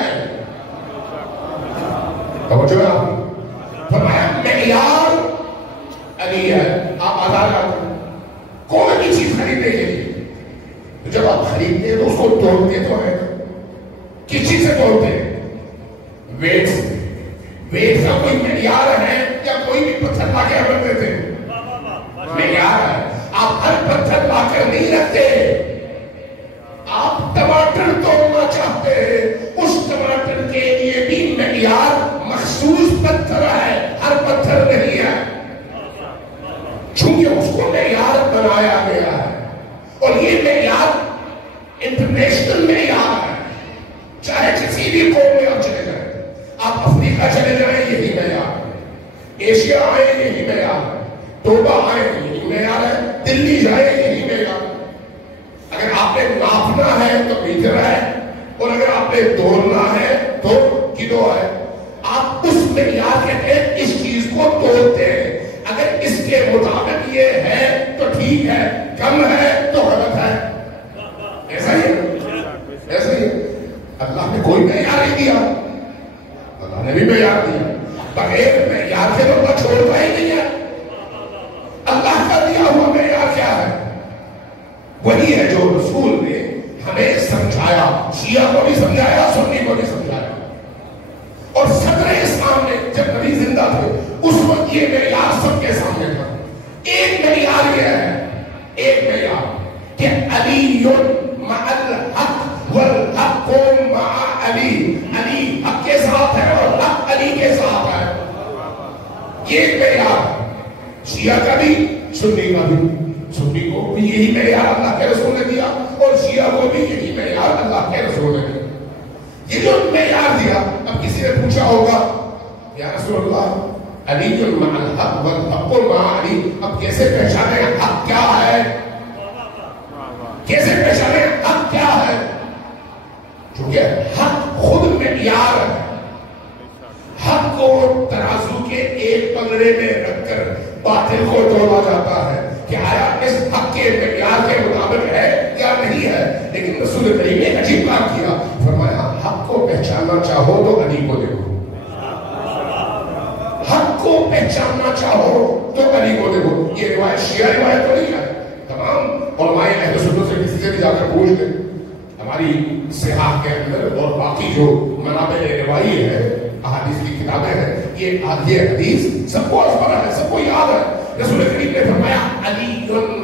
توجہ ہے آپ, فرمایا معیار علی ہے. آپ بازار جاتے ہیں کوئی بھی چیز خریدنے کے لیے, جب آپ خریدتے ہیں تو اس کو توڑتے تو ہے. کس چیز سے توڑتے ہیں؟ ویٹ سے. ویٹ کا کوئی معیار ہے یا کوئی بھی پتھر لا کے رکھ دیتے ہیں؟ معیار ہے. آپ ہر پتھر لا کر نہیں رکھتے. آپ ٹماٹر توڑنا چاہتے ہیں, اس ٹماٹر کے لیے بھی معیار مخصوص پتھر ہے, ہر پتھر نہیں ہے. چونکہ اس کو معیار بنایا گیا ہے اور یہ معیار انٹرنیشنل معیار ہے. چاہے کسی بھی قوم میں آپ چلے جائیں, آپ افریقہ چلے جائیں یہی معیار ہے, ایشیا آئیں یہی معیار ہے, ٹوبا آئیں یہی معیار ہے, دلی جائیں یہی معیار ہے. اگر آپ نے ناپنا ہے تو میٹر ہے, اور اگر آپ نے تولنا ہے تو کلو ہے. آپ اس معیار کے تحت اس چیز کو تولتے ہیں. اگر اس کے مطابق یہ ہے تو ٹھیک ہے, کم ہے تو غلط ہے. ایسا ہی ایسا ہی اللہ نے کوئی معیار نہیں دیا, اللہ نے بھی معیار دیا. بغیر معیار کے تو اللہ چھوڑتا ہی نہیں ہے. اللہ کا دیا ہوا معیار کیا ہے؟ وہی ہے جو رسول نے ہمیں سمجھایا. شیعہ کو بھی سمجھایا, سنی کو بھی سمجھایا. اور صدر اسلام نے جب نبی زندہ تھے اس وقت یہ معیار سب کے سامنے تھا. ایک معیار یہ ہے, ایک معیار کہ علی مع الحق والحق مع علی. علی حق کے ساتھ ہے اور حق علی کے ساتھ ہے. یہ ایک معیار ہے. شیعہ کا بھی, سنی کا بھی. سنی کو بھی یہی معیار اللہ کے رسول نے دیا اور شیعہ کو بھی یہی معیار اللہ کے رسول نے دیا. یہ جو معیار دیا, اب کسی نے پوچھا ہوگا یا رسول اللہ علی مع الحق والحق مع علی, اب کیسے پہچانے حق کیا ہے, کیسے پہچانے حق کیا ہے؟ چونکہ حق خود معیار ہے. حق کو ترازو کے ایک پلڑے میں رکھ کر باطل کو تولا جاتا ہے کہ آیا اس حق کے معیار کے مطابق ہے یا نہیں ہے. لیکن رسول کریم نے عجیب بات کیا, فرمایا حق کو پہچاننا چاہو تو علی کو دیکھو. حق کو پہچاننا چاہو تو علی کو دیکھو. یہ روایت شیعہ روایت تو نہیں ہے. تمام علماء اہل سنت سے کسی سے بھی جا کر پوچھ لیں, ہماری صحاح کے اندر اور باقی جو منابع روائی ہے, احادیث کی کتابیں ہیں, یہ حدیث سب کو ازبر ہے, سب کو یاد ہے. رسول کریم نے فرمایا علی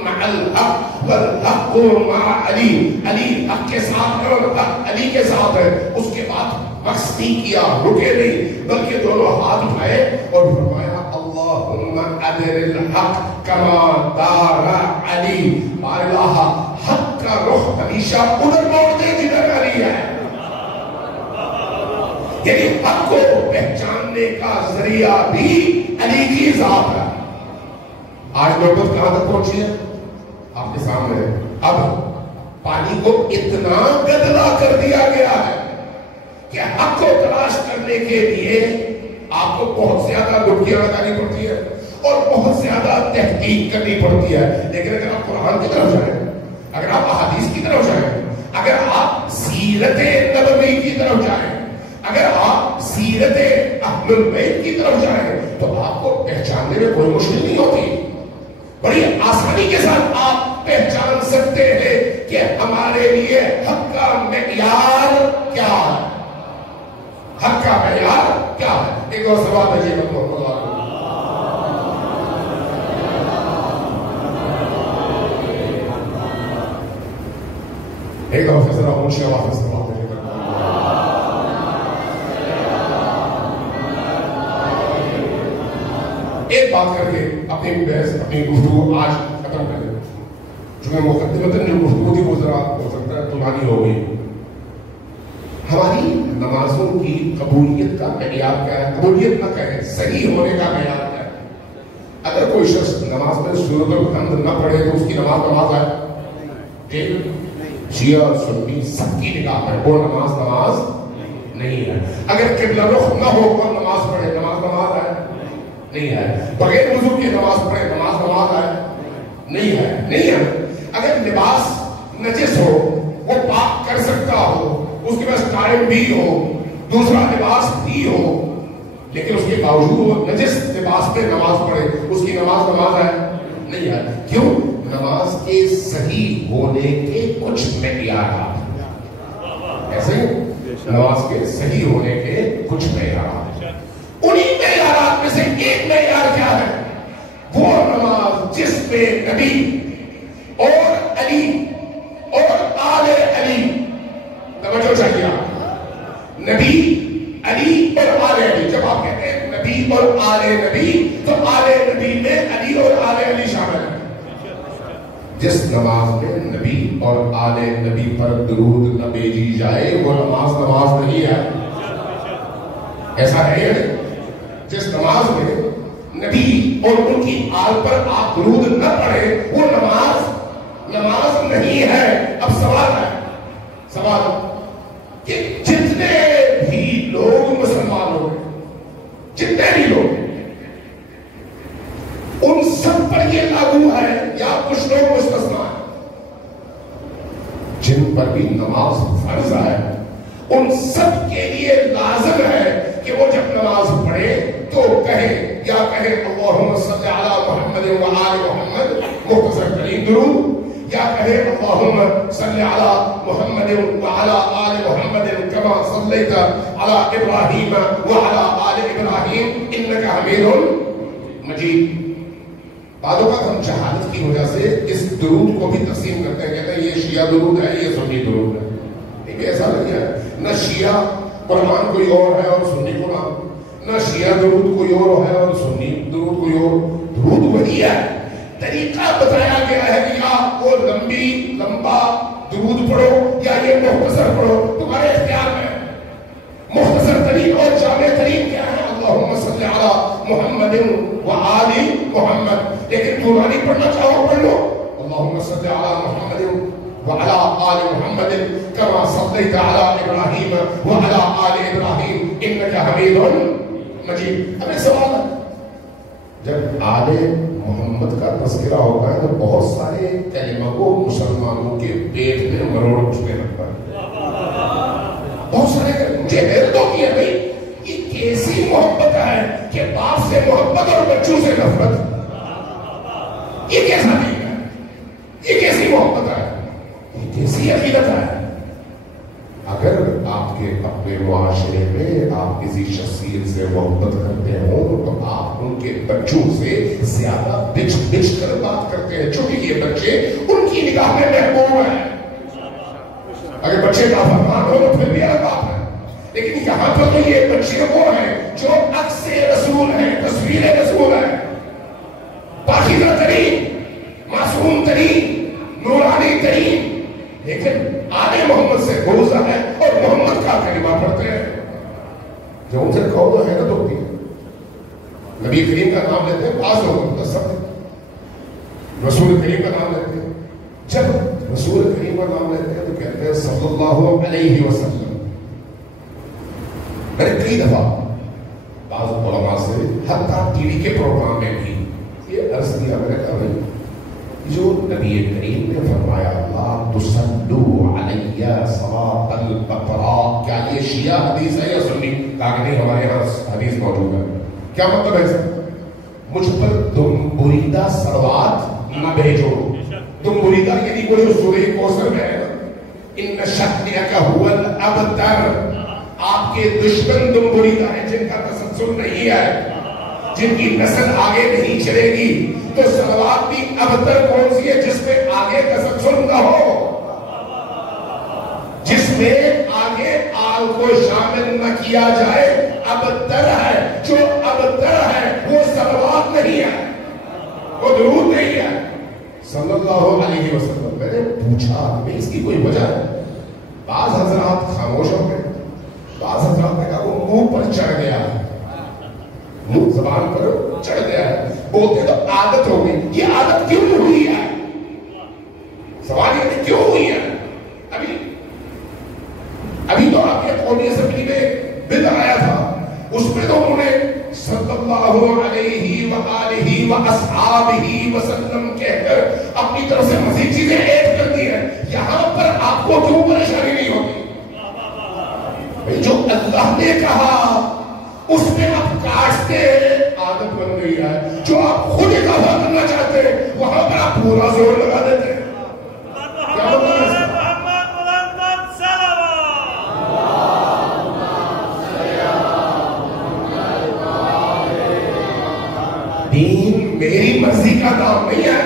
مع الحق والحق مع علی. علی حق کے ساتھ ہے اور حق علی کے ساتھ ہے. اس کے بعد بس نہیں کیا, رکے نہیں, بلکہ دونوں ہاتھ اٹھائے اور فرمایا اللہم ادر الحق کما دار علی. الہ، حق کا رخ ہمیشہ ادھر موڑتے جدھر علی ہے. یعنی حق کو پہچاننے کا ذریعہ بھی علی کی ذات ہے. آج نوبت کہاں تک پہنچی ہے آپ کے سامنے. اب پانی کو اتنا گدلا کر دیا گیا ہے کہ حق کو تلاش کرنے کے لیے آپ کو بہت زیادہ ڈبکیاں لگانی پڑتی ہے اور بہت زیادہ تحقیق کرنی پڑتی ہے. لیکن اگر آپ قرآن کی طرف جائیں، اگر آپ احادیث کی طرف جائیں، اگر آپ سیرت نبوی کی طرف جائیں، اگر آپ سیرت اہل البیت کی طرف جائیں، تو آپ کو پہچاننے میں کوئی مشکل نہیں ہوتی. بڑی آسانی کے ساتھ آپ پہچان سکتے ہیں کہ ہمارے لیے حق کا معیار کیا ہے. حق کا معیار کیا ہے؟ ایک اور سوال ہے جی محمد اللہ کو. ایک اور ذرا اونچی آواز سے سوال ہے. ایک بات کر کے اپنی بحث اپنی گفتگو آج ختم کر دیں. چونکہ مقدمتاً جو گفتگو تھی وہ ذرا ہو سکتا ہے طولانی ہو گئی. ہماری نمازوں کی قبولیت کا معیار کیا ہے؟ قبولیت نہ کہیں، صحیح ہونے کا معیار کیا ہے؟ اگر کوئی شخص نماز میں سورۃ الحمد نہ پڑھے تو اس کی نماز ہے. ٹھیک، شیعہ سنی سب کی نگاہ میں وہ نماز نہیں ہے. اگر قبلہ رخ نہ ہو اور نماز پڑھے، نماز ہے نہیں ہے. بغیر وضو کے نماز پڑھے، نماز ہے نہیں ہے. اگر لباس نجس ہو، وہ پاک کر سکتا ہو، اس کے پاس ٹائم بھی ہو، دوسرا لباس بھی ہو، لیکن اس کے باوجود وہ نجس لباس پہ نماز پڑھے، اس کی نماز ہے نہیں ہے. کیوں؟ نماز کے صحیح ہونے کے کچھ معیارات. ایسے نماز کے صحیح ہونے کے کچھ معیارات. انہی معیارات میں سے ایک معیار کیا ہے؟ وہ نماز جس پہ نبی اور علی اور آل علی، توجہ چاہیے آپ، نبی علی اور آل علی. جب آپ کہتے ہیں نبی اور آل نبی تو آل نبی میں علی اور آل علی شامل ہے. جس نماز میں نبی اور آل نبی پر درود نہ بھیجی جائے وہ نماز نہیں ہے. ایسا ہے جس نماز میں نبی اور ان کی آل پر آپ درود نہ پڑھے وہ نماز نہیں ہے. اب سوال کہ جتنے بھی لوگ مسلمان ہو گئے، جتنے بھی لوگ، ان سب پر یہ لاگو ہے یا کچھ لوگ مستثنا ہیں؟ جن پر بھی نماز فرض ہے ان سب کے لیے لازم ہے کہ وہ جب نماز پڑھے تو کہے یا کہے اللہم صلی علی محمد و آل محمد مختصر ترین درود، یا کہے اللہم صلی علی محمد و علی آل محمد کما صلیت علی ابراہیم و علی آل ابراہیم انک حمید مجید. بعض اوقات ہم جہالت کی وجہ سے اس درود کو بھی تقسیم کرتے ہیں، کہتے ہیں یہ شیعہ درود ہے، یہ سنی درود ہے. لیکن ایسا نہیں ہے. نہ شیعہ قرآن کوئی اور ہے اور سنی قرآن، نہ شیعہ درود کوئی اور ہے اور سنی درود کوئی اور. درود وہی ہے، طریقہ بتایا گیا ہے کہ یا وہ لمبا درود پڑھو یا یہ مختصر پڑھو، تمہارے اختیار میں. مختصر ترین اور جامع ترین کیا ہے؟ اللہم صلی علی محمد و آل محمد. لیکن قرآن پڑھنا چاہو پڑھ لو، اللہم صلی علی محمد و علی آل محمد کما صلیت علی ابراہیم و علی آل ابراہیم انک حمید مجید. اب ایک سوال ہے، جب آل محمد کا تذکرہ ہوتا ہے تو بہت سارے کلمہ کو مسلمانوں کے پیٹ میں مروڑ اٹھنے لگتا ہے. بہت سارے کلمہ، مجھے حیرت ہوتی ہے بھائی یہ کیسی محبت ہے کہ باپ سے محبت اور بچوں سے نفرت. یہ کیسا نہیں ہے؟ یہ کیسی محبت ہے؟ یہ کیسی عقیدت ہے؟ اگر آپ کے اپنے معاشرے میں آپ کسی شخصیت سے محبت کرتے ہوں تو آپ ان کے بچوں سے زیادہ بچ کر بات کرتے ہیں، چونکہ یہ بچے ان کی نگاہ میں محبوب ہیں. اگر بچے کا فرمان ہو تو پھر بھی الگ بات ہے، لیکن یہاں پر تو یہ بچے وہ ہیں جو عکس رسول ہیں، تصویر رسول ہیں، پاکیزہ ترین، معصوم ترین، کہو تو حیرت ہوتی ہے. نبی کریم کا نام لیتے ہیں بعض لوگ سب رسول کریم کا نام لیتے ہیں. جب رسول کریم کا نام لیتے ہیں تو کہتے ہیں صلی اللہ علیہ وسلم. میں نے کئی دفعہ بعض علماء سے حتیٰ ٹی وی کے پروگرام میں بھی یہ عرض کیا, میں نے کہا بھائی جو نبی کریم نے فرمایا لا تصلوا علی صلاۃ البقرہ, کیا یہ شیعہ حدیث ہے یا سنی؟ کہا کہ نہیں ہمارے یہاں حدیث موجود ہے. کیا مطلب ہے اس کا؟ مجھ پر تم بریدہ صلوات نہ بھیجو. تم بریدہ یعنی کوئی جو سورہ کوثر میں ہے نا, ان شأنک ھو الابتر, آپ کے دشمن تم بریدہ ہیں جن کا تسلسل نہیں ہے, جن کی نسل آگے نہیں چلے گی. تو صلوات بھی ابتر کون سی ہے؟ جس میں آگے تسلسل نہ ہو, جس میں آگے آل کو شامل نہ کیا جائے. ابتر ہے, جو ابتر ہے وہ صلوات نہیں ہے, وہ درود نہیں ہے صلی اللہ علیہ وسلم. میں نے پوچھا کہ اس کی کوئی وجہ ہے؟ بعض حضرات خاموش ہو گئے, بعض حضرات نے کہا وہ منہ پر چڑھ گیا ہے, منہ زبان پر چڑھ گیا ہے, بولتے تو عادت ہو گئی. یہ عادت کیوں ہوئی ہے؟ سوال یہ کیوں ہوئی ہے؟ ابھی تو آپ کے قومی اسمبلی میں بل آیا تھا, اس میں تو انہوں نے صلی اللہ علیہ وآلہ واصحابہ وسلم کہہ کر اپنی طرف سے مزید چیزیں ایڈ کر دی ہیں. یہاں پر آپ کو کیوں پریشانی نہیں ہوتی؟ جو اللہ نے کہا اس میں آپ کاٹتے عادت بن گئی ہے. جو آپ خود اضافہ کرنا چاہتے ہیں وہاں پر آپ پورا زور لگا دیتے ہیں. کیا مطلب ہے؟ دین میری مرضی کا نام نہیں ہے,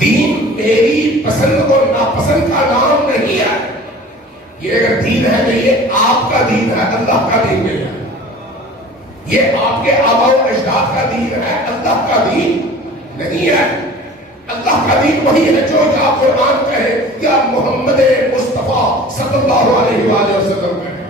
دین میری پسند اور ناپسند کا نام نہیں ہے. یہ اگر دین ہے تو یہ آپ کا دین ہے, اللہ کا دین نہیں ہے. یہ آپ کے آباء و اجداد کا دین ہے, اللہ کا دین نہیں ہے. اللہ کا دین وہی ہے جو یا قرآن کہے یا محمد مصطفیٰ صلی اللہ علیہ وآلہ وسلم کہے,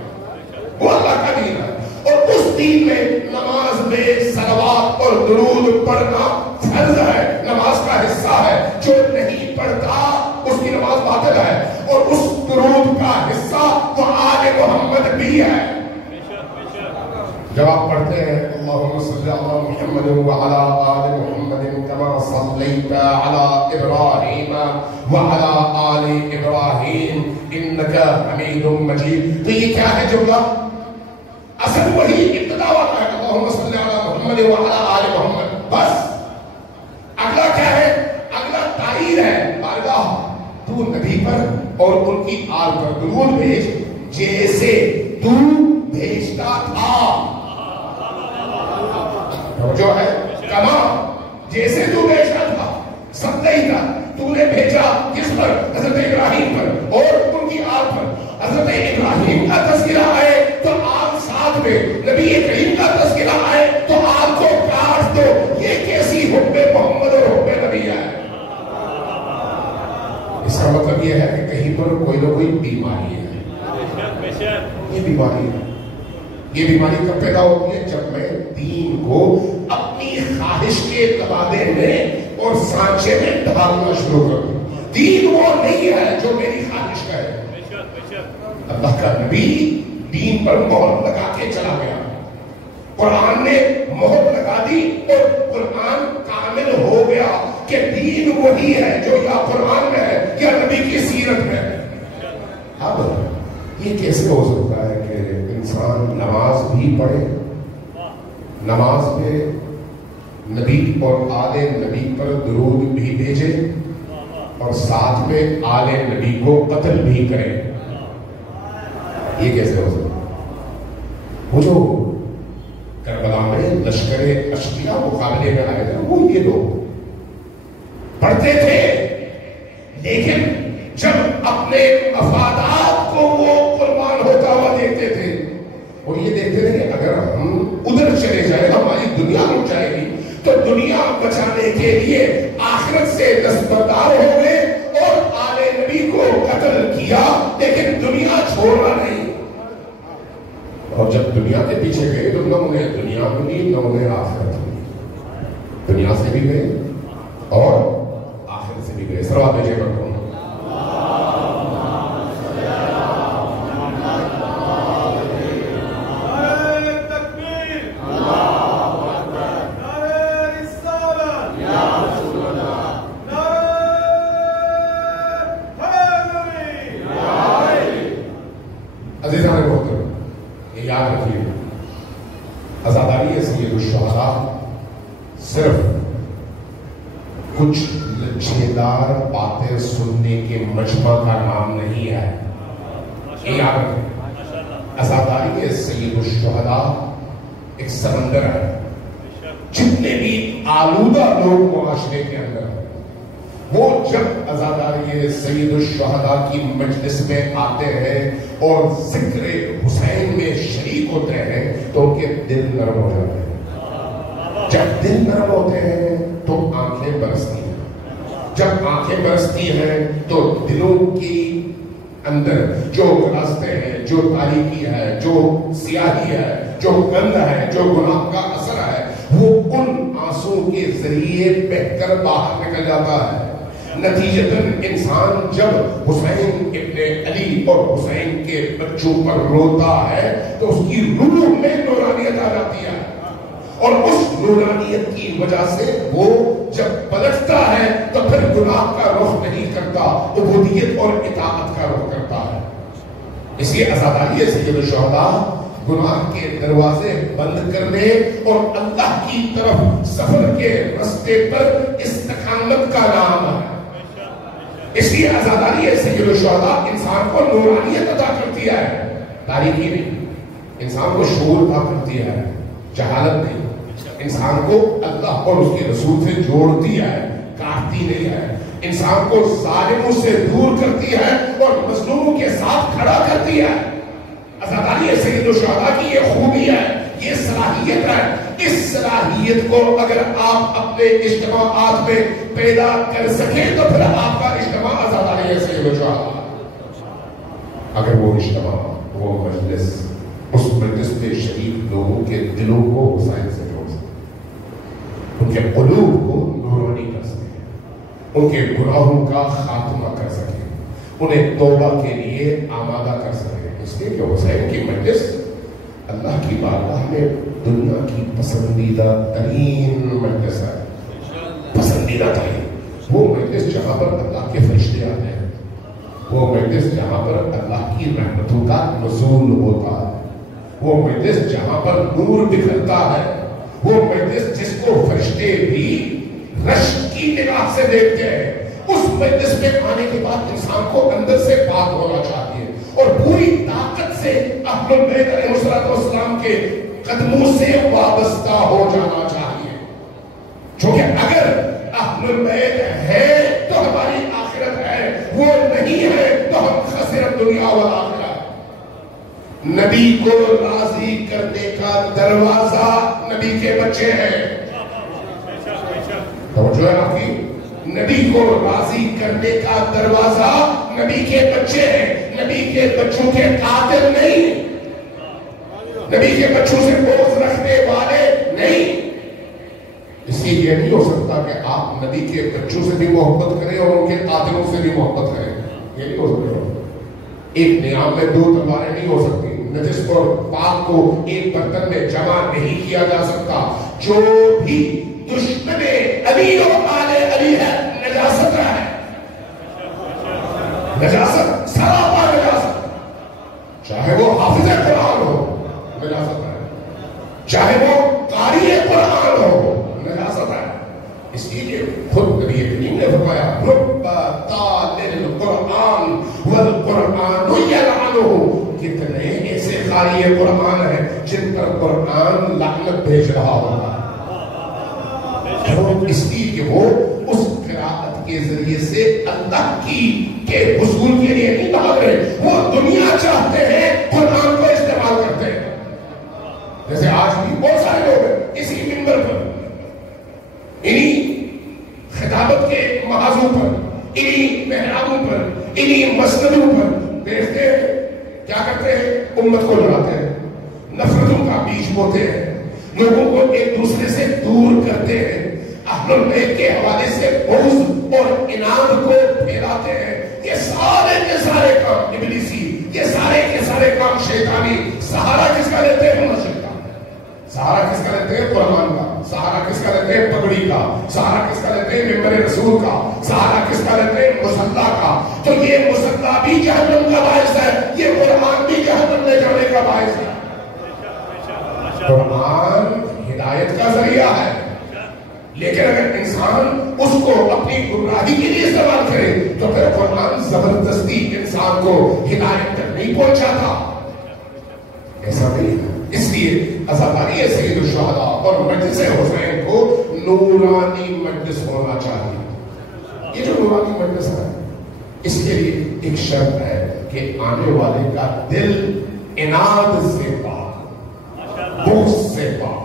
وہ اللہ کا دین ہے. اور اس دین میں نماز میں صلوات اور درود پڑھنا فرض ہے, نماز کا حصہ ہے. جو نہیں پڑھتا اس کی نماز باطل ہے, اور اس درود کا حصہ وہ آل محمد بھی ہے. جب آپ پڑھتے ہیں اللہم صلی علی محمد وعلی آل محمد کما صلیت علی ابراہیم وعلی آل ابراہیم انک حمید مجید, تو یہ کیا ہے جملہ؟ اصل وہی ابتدا والا ہے اللہم صلی علی محمد وعلی آل محمد, بس. اگلا کیا ہے؟ اگلا تائید ہے, بارگاہ تو نبی پر اور ان کی آل پر درود بھیج جیسے تو بھیجتا تھا. جو ہے کما, جیسے تو بھیجتا تھا. صلیتا, تو نے بھیجا کس پر؟ حضرت ابراہیم پر اور ان کی آل پر. حضرت ابراہیم کا تذکرہ آئے تو آل ساتھ میں, نبی کریم کا تذکرہ آئے تو آل کو کاٹ دو. یہ کیسی حب محمد اور حب نبی ہے؟ اس کا مطلب یہ ہے کہ کہیں پر کوئی نہ کوئی بیماری ہے. یہ بیماری ہے. یہ بیماری کب پیدا ہوتی ہے؟ جب میں دین کو اپنی خواہش کے تبادلے میں اور سانچے میں ڈھالنا شروع کر دوں. دین وہ نہیں ہے جو میری خواہش کا ہے. اللہ کا نبی دین پر مہر لگا کے چلا گیا, قرآن نے مہر لگا دی اور قرآن کامل ہو گیا کہ دین وہی ہے جو یا قرآن میں ہے یا نبی کی سیرت میں ہے. اب یہ کیسے ہو سکتا ہے کہ انسان نماز بھی پڑھے, نماز پہ نبی اور آل نبی پر درود بھی بھیجے اور ساتھ میں آل نبی کو قتل بھی کرے؟ یہ کیسے ہو سکتا ہے؟ وہ جو کربلا میں لشکر اشقیاء مقابلے میں آئے تھے وہ یہ لوگ پڑھتے تھے, لیکن جب اپنے مفادات کو وہ قربان ہوتا ہوا دیکھتے تھے اور یہ دیکھتے تھے کہ اگر ہم ادھر چلے جائیں ہماری دنیا اٹھ جائے گی, تو دنیا بچانے کے لیے آخرت سے دستبردار ہو گئے اور آل نبی کو قتل کیا, لیکن دنیا چھوڑنا نہیں. اور جب دنیا دنیا کے پیچھے گئے تو نہ انہیں دنیا ملی نہ انہیں آخرت ملی. دنیا سے بھی گئے اور آخرت سے بھی گئے. سلوات بھیجے گا کون؟ ازاداری سید الشہداء صرف کچھ لچھیدار باتیں سننے کے مجمع کا نام نہیں ہے. یہ یاد رکھیں، ازاداری سید الشہداء ایک سمندر ہے. جتنے بھی آلودہ لوگ معاشرے کے اندر ہیں وہ جب عزاداری سید الشہداء کی مجلس میں آتے ہیں اور ذکر حسین میں شریک ہوتے ہیں تو ان کے دل نرم ہو جاتے ہیں. جب دل نرم ہوتے ہیں تو آنکھیں برستی ہیں. جب آنکھیں برستی ہیں تو دلوں کی اندر جو راستے ہیں، جو تاریکی ہے، جو سیاہی ہے، جو گند ہے، جو گناہ کا اثر ہے، وہ ان آنسوں کے ذریعے بہہ کر باہر نکل جاتا ہے. نتیجتاً انسان جب حسین ابن علی اور حسین کے بچوں پر روتا ہے تو اس کی روح میں نورانیت آ جاتی ہے، اور اس نورانیت کی وجہ سے وہ جب پلٹتا ہے تو پھر گناہ کا رخ نہیں کرتا، عبودیت اور اطاعت کا رخ کرتا ہے. اس لیے عزاداری سید الشہداء گناہ کے دروازے بند کرنے اور اللہ کی طرف سفر کے رستے پر استقامت کا نام ہے. اس لیے عزاداری سید الشہداء انسان کو نورانیت عطا کرتی ہے، تاریکی نہیں. انسان کو شعور عطا کرتی ہے، جہالت نہیں. انسان کو اللہ اور اس کے رسول سے جوڑتی ہے، کاٹتی نہیں ہے. انسان کو ظالموں سے دور کرتی ہے اور مظلوموں کے ساتھ کھڑا کرتی ہے. عزاداری سید الشہداء کی یہ خوبی ہے، یہ صلاحیت ہے. اس صلاحیت کو اگر آپ اپنے اجتماعات میں پیدا کر سکیں تو پھر آپ کا اجتماع عزاداری سید الشہداء. اگر وہ اجتماع، وہ مجلس، اس مجلس میں شریک لوگوں کے دلوں کو حسین سے جوڑ سکے، ان کے قلوب کو نورانی کر سکے، ان کے گناہوں کا خاتمہ کر سکے، انہیں توبہ کے لیے آمادہ کر سکے. اس لیے کہ حسین کی مجلس اللہ کی بارگاہ میں دنیا کی پسندیدہ ترین مجلس ہے. پسندیدہ ترین وہ مجلس جہاں پر اللہ کے فرشتے آتے ہیں، وہ مجلس جہاں پر اللہ کی رحمتوں کا نزول ہوتا ہے، وہ مجلس جہاں پر نور بکھرتا ہے، وہ مجلس جس کو فرشتے بھی رشک کی نگاہ سے دیکھتے ہیں. اس مجلس میں آنے کے بعد انسان کو اندر سے پاک ہونا چاہیے اور پوری طاقت سے اہل بیت علیہ السلام کے قدموں سے وابستہ ہو جانا چاہیے. چونکہ اگر اہل بیت ہے تو ہماری آخرت ہے، وہ نہیں ہے تو ہم خسر دنیا والآخرہ. نبی کو راضی کرنے کا دروازہ نبی کے بچے ہیں. توجہ ہے آپ کی؟ نبی کو راضی کرنے کا دروازہ نبی کے بچے ہیں، نبی کے بچوں کے قاتل نہیں، نبی کے بچوں سے بغض رکھنے والے نہیں. اس لیے یہ نہیں ہو سکتا کہ آپ نبی کے بچوں سے بھی محبت کریں اور ان کے قاتلوں سے بھی محبت کریں. یہ نہیں ہو سکتا. ایک نیام میں دو تلواریں نہیں ہو سکتی. نجس اور پاک کو ایک برتن میں جمع نہیں کیا جا سکتا. جو بھی دشمن علی اور آل علی ہے نجاست ہے، نجاست سراپا نجاست. چاہے وہ حافظ قرآن ہو نجاست ہے، چاہے وہ قاری قرآن ہو نجاست ہے. اس لیے خود نبی کریم نے فرمایا رب طالل القرآن والقرآن یلعنہ. کتنے ایسے قاری قرآن ہیں جن پر قرآن لعنت بھیج رہا ہوگا، اس لیے کہ وہ اس قرآت کے ذریعے سے اللہ کی کے حصول کے لیے نہیں بھاگ رہے، وہ دنیا چاہتے ہیں، قرآن کو استعمال کرتے ہیں. جیسے آج بھی بہت سارے لوگ ہیں اسی منبر پر انہی خطابت کے محاذوں پر، انہی محرابوں پر، انہی مسندوں پر بیٹھتے ہیں. کیا کرتے ہیں؟ امت کو لڑاتے ہیں، نفرتوں کا بیج بوتے ہیں، لوگوں کو ایک دوسرے سے دور کرتے ہیں، اہل البیت کے حوالے سے بغض اور اناد کو پھیلاتے ہیں۔ یہ سارے کے سارے کام ابلیسی، یہ سارے کے سارے کام شیطانی۔ سہارا کس کا لیتے ہیں؟ شیطان۔ سہارا کس کا لیتے ہیں؟ قرآن کا۔ سہارا کس کا لیتے ہیں؟ پگڑی کا۔ سہارا کس کا لیتے ہیں؟ ممبر رسول کا۔ سہارا کس کا لیتے ہیں؟ مصلی کا۔ تو یہ مصلی بھی جہنم کا باعث ہے، یہ قرآن بھی جہنم لے جانے کا باعث ہے۔ قرآن ہدایت کا ذریعہ ہے، لیکن اگر انسان اس کو اپنی گمراہی کے لیے استعمال کرے تو پھر قرآن زبردستی انسان کو ہدایت تک نہیں پہنچاتا۔ ایسا نہیں ہے۔ اس لیے عزاداری سید الشہداء اور مجلس حسین کو نورانی مجلس ہونا چاہیے۔ یہ جو نورانی مجلس ہے، اس کے لیے ایک شرط ہے کہ آنے والے کا دل اناد سے پاک، بغض سے پاک۔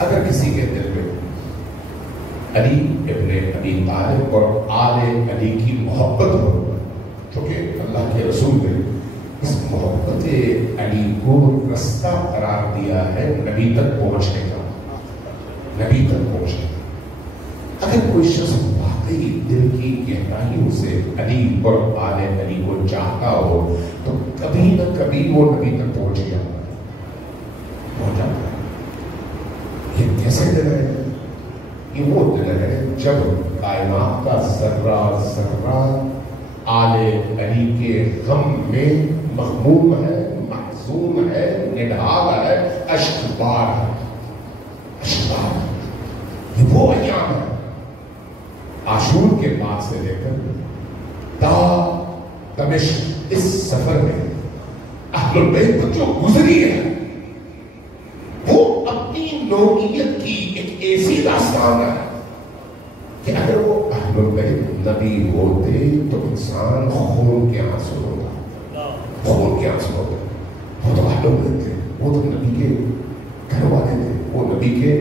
اگر کسی کے دل میں علی ابن ابی طالب اور آل علی کی محبت ہو، چونکہ اللہ کے رسول نے اس محبت علی کو رستہ قرار دیا ہے نبی تک پہنچنے کا، نبی تک پہنچنے کا۔ اگر کوئی شخص واقعی دل کی گہرائیوں سے علی اور آل علی کو چاہتا ہو تو کبھی نہ کبھی وہ نبی تک پہنچ جاتا ہے۔ یہ کیسے دل ہے؟ یہ وہ دل ہے جب کائنات کا ذرہ ذرہ آل علی کے غم میں مغموم ہے، محزون ہے، نڈھال ہے، اشکبار ہے، اشکبار۔ یہ وہ ایام ہے عاشور کے بعد سے لے کر تا دمشق، اس سفر میں اہل البیت پر جو گزری ہے وہ اپنی نوعیت کی ایک ایسی داستان ہے کہ اگر وہ اہل البیت نبی ہوتے تو انسان خون کے آنسو ہوتا، خون کے آنسو ہوتا۔ وہ تو اہل البیت تھے، وہ تو نبی کے گھر والے تھے، وہ نبی کے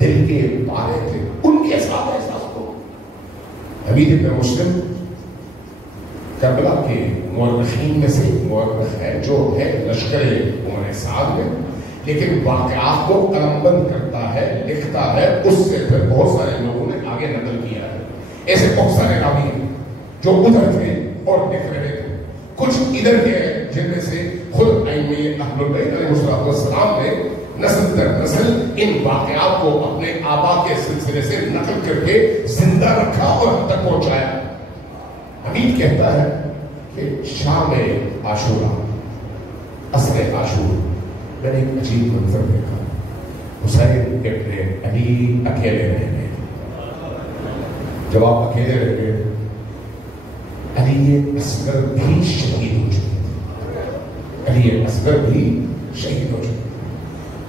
دل کے پارے تھے، ان کے ساتھ احساس کو۔ حمید ابن مسلم کربلا کے مورخین میں سے مورخ ہے جو ہے لشکر عمر سعد میں، لیکن واقعات کو قلم بند کرتا ہے، لکھتا ہے، اس سے پھر بہت سارے لوگوں نے آگے نقل کیا ہے۔ ایسے بہت سارے راوی ہیں جو ادھر تھے اور لکھ رہے تھے، کچھ ادھر کے جن میں سے خود ائمہ اہل بیت علیہ السلام نے نسل در نسل ان واقعات کو اپنے آبا کے سلسلے سے نقل کر کے زندہ رکھا اور ہم تک پہنچایا۔ حمید کہتا ہے کہ شام عاشورہ، عصر عاشور، میں نے ایک عجیب منظر دیکھا۔ حسین ابن علی اکیلے رہ گئے۔ جب آپ اکیلے رہ گئے، علی اصغر بھی شہید ہو چکے، علی اصغر بھی شہید ہو چکے۔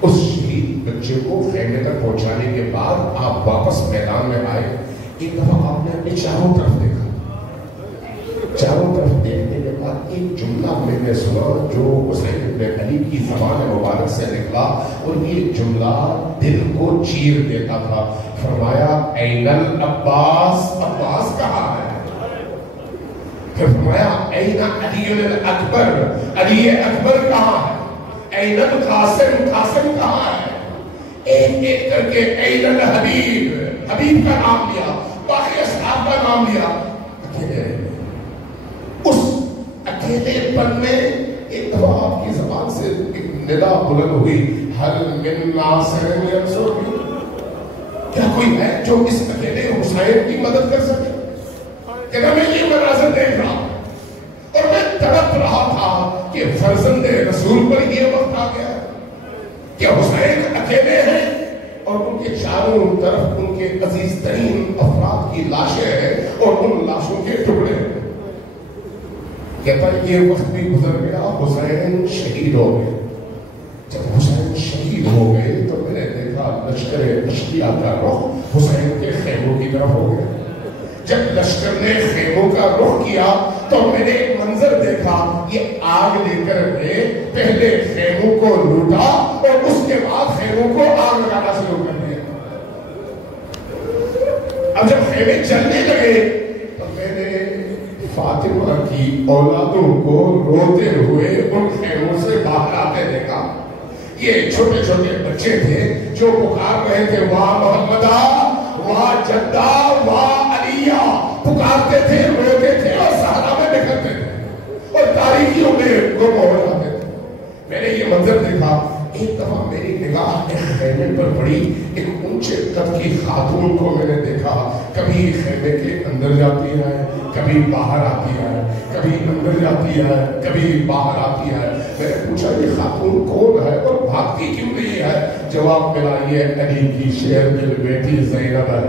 اس شہید بچے کو خیمے تک پہنچانے کے بعد آپ واپس میدان میں آئے۔ ایک دفعہ آپ نے اپنے چاروں طرف دیکھا، چاروں طرف دیکھنے کے بعد ایک جملہ میں نے سنا جو حسین ابن علی کی زبان مبارک سے نکلا، اور یہ جملہ دل کو چیر دیتا تھا۔ فرمایا این العباس، عباس کہاں ہے؟ پھر فرمایا این علی الاکبر، علی اکبر کہاں ہے؟ این القاسم، قاسم کہاں ہے؟ ایک ایک کر کے این الحبیب، حبیب کا نام لیا، باقی اصحاب کا نام لیا۔ اس اکیلے پن میں ایک دفعہ آپ کی زبان سے ایک ندا بلند ہوئی، حل من ناصر ینصرنی، کیا کوئی ہے جو اس اکیلے حسین کی مدد کر سکے؟ کہ میں یہ مناظر دیکھ رہا اور میں تڑپ رہا تھا کہ فرزند رسول پر یہ وقت آ گیا کہ حسین اکیلے ہیں اور ان کے چاروں طرف ان کے عزیز ترین افراد کی لاشیں ہیں اور ان لاشوں کے ٹکڑے ہیں۔ کہتا ہے یہ وقت بھی گزر گیا، حسین شہید ہو گئے۔ جب حسین شہید ہو گئے تو میں نے دیکھا لشکر اشقیاء کا رخ حسین کے خیموں کی طرف ہو گیا۔ جب لشکر نے خیموں کا رخ کیا تو میں نے ایک منظر دیکھا، یہ آگ لے کر گئے، پہلے خیموں کو لوٹا اور اس کے بعد خیموں کو آگ لگانا شروع کر دیا۔ اب جب خیمے چلنے لگے تو میں نے فاطمہ کی اولادوں کو روتے ہوئے ان خیموں سے باہر آتے دیکھا. یہ چھوٹے چھوٹے بچے تھے جو پکار رہے تھے واہ محمدہ واہ جدہ واہ علیہ، پکارتے تھے، روتے تھے اور صحرا میں بکھرتے تھے اور تاریکیوں میں گم ہو جاتے تھے. میں نے یہ منظر دیکھا. ایک دفعہ میری نگاہ ایک خیمے پر پڑی. ایک اونچے قد کی خاتون کو میں نے دیکھا، کبھی خیمے کے اندر جاتی ہے، کبھی باہر آتی ہے، کبھی اندر جاتی ہے، کبھی باہر آتی ہے. میں نے پوچھا یہ خاتون کون ہے اور بھاگتی کیوں نہیں ہے؟ جواب ملا یہ علی کی شیر دل بیٹی زینب ہے.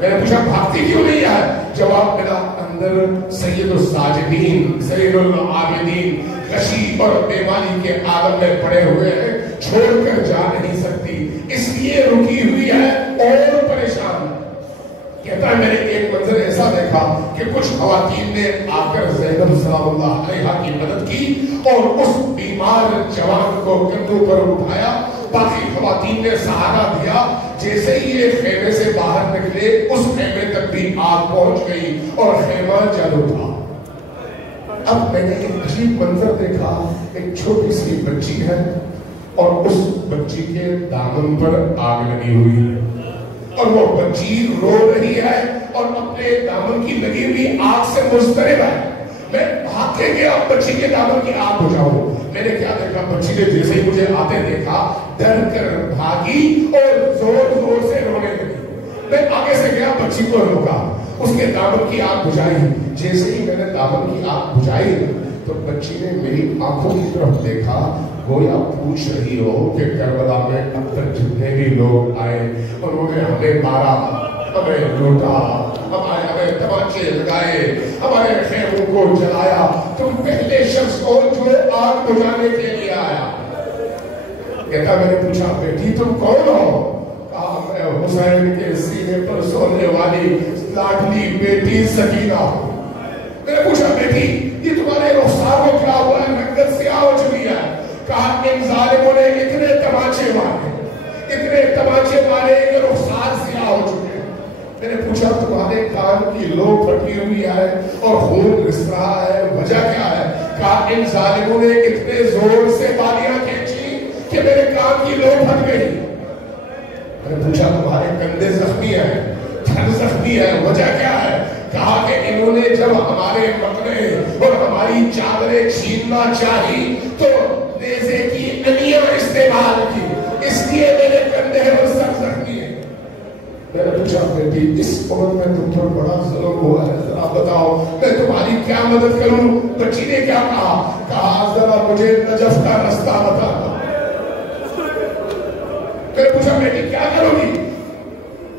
میں نے پوچھا بھاگتی کیوں نہیں ہے؟ جواب ملا اندر سید الساجدین زین العابدین غشی اور بیماری کے عالم میں پڑے ہوئے ہیں، چھوڑ کر جا نہیں سکتی، اس لیے رکی ہوئی ہے اور پریشان. کہتا ہے میں نے ایک منظر ایسا دیکھا کہ کچھ خواتین نے آ کر زینب سلام اللہ علیہا کی مدد کی اور اس بیمار جوان کو کندھوں پر اٹھایا. باقی خواتین نے سہارا دیا. جیسے ہی یہ خیمے سے باہر نکلے اس خیمے تک بھی آگ پہنچ گئی اور خیمہ جل اٹھا. اب میں نے ایک عجیب منظر دیکھا. ایک چھوٹی سی بچی ہے اور اس بچی کے دامن پر آگ لگی ہوئی ہے اور وہ بچی رو رہی ہے اور اپنے دامن کی لگی ہوئی آگ سے مضطرب ہے. میں بھاگ کے گیا بچی کے دامن کی آگ بجھاؤں. میں نے کیا دیکھا؟ بچی نے جیسے ہی مجھے آتے دیکھا ڈر کر بھاگی اور زور زور سے رونے لگی. میں آگے سے گیا بچی کو روکا، اس کے دامن کی آگ بجھائی. جیسے ہی میں نے دامن کی آگ بجھائی تو بچی نے میری آنکھوں کی طرف دیکھا، گویا پوچھ رہی ہو کہ کربلا میں اب تک جتنے بھی لوگ آئے انہوں نے ہمیں مارا، ہمیں لوٹا، ہمیں تماچے لگائے، ہمارے خیموں کو جلایا، تم پہلے شخص ہو جو آگ بجھانے کے لیے آیا. کہتا میں نے پوچھا بیٹی تم کون ہو؟ کہا میں حسین کے سینے پر سونے والی لاڈلی بیٹی سکینہ ہوں. میں نے پوچھا بیٹی یہ تمہارے رخسار کو کیا ہوا ہے؟ رنگت سیاہ ہو چکی ہے. کہا ان ظالموں نے اتنے تماچے مارے کہ رخسار سیاہ ہو چکے. میں نے پوچھا تمہارے کان کی لو پھٹی ہوئی ہے اور خون رس رہا ہے، وجہ کیا ہے؟ کہا ان ظالموں نے اتنے زور سے بالیاں کھینچی کہ میرے کان کی لو پھٹ گئی. میں نے پوچھا تمہارے کندھے زخمی ہیں، تھن زخمی ہے، وجہ کیا ہے؟ کہا کہ انہوں نے جب ہمارے مکڑے اور ہماری چادریں چھیننا چاہی تو نیزے کی نلیاں استعمال کی، اس لیے میرے کندھے اور سر زخمی ہیں. میں نے پوچھا بیٹی اس عمر میں تم پر بڑا ظلم ہوا ہے، ذرا بتاؤ میں تمہاری کیا مدد کروں؟ بچی نے کیا کہا؟ کہا ذرا مجھے نجف کا رستہ بتا. میں نے پوچھا بیٹی کیا کرو گی؟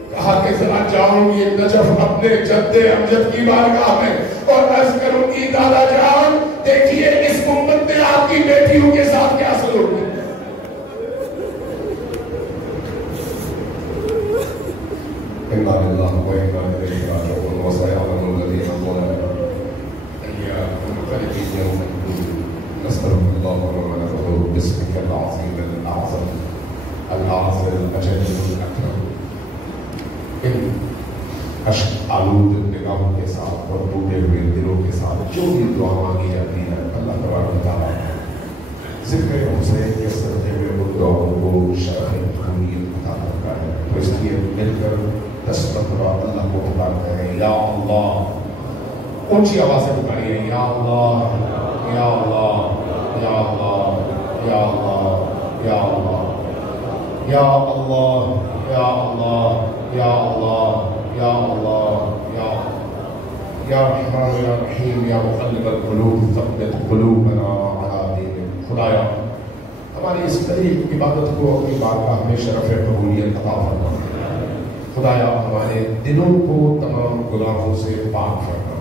کہا کہ ذرا جاؤں گی نجف اپنے جد امجد کی بارگاہ میں اور عرض کروں گی دادا جان دیکھیے اس امت نے آپ کی بیٹیوں کے ساتھ کیا سلوک کیا. إنا لله وإنا إليه راجعون وسيعلم الذين ظلموا أي منقلب يوم الدين. نسألك اللهم ونعوذ باسمك العظيم الأعظم الأعظم الأجل الأكرم. ان اشک آلود نگاہوں کے ساتھ اور ٹوٹے ہوئے دلوں کے ساتھ جو بھی دعا مانگی جاتی ہے اللہ تبارک و تعالیٰ ذکر حسین کے صدقے میں ان دعاؤں کو شرح قبولیت عطا کرتا ہے. تو اس لیے مل کر 10 مرتبہ اللہ کو پکارتے ہیں یا اللہ. اونچی آواز سے پکاریے یا اللہ یا اللہ یا اللہ یا اللہ یا اللہ یا اللہ یا اللہ یا اللہ یا اللہ یا یا رحمان یا رحیم یا مقلب القلوب ثبت قلوبنا علی دینک. خدایا ہماری اس قریب عبادت کو اپنی بارگاہ میں شرف قبولیت عطا فرما. خدایا ہمارے دلوں کو تمام گناہوں سے پاک فرما.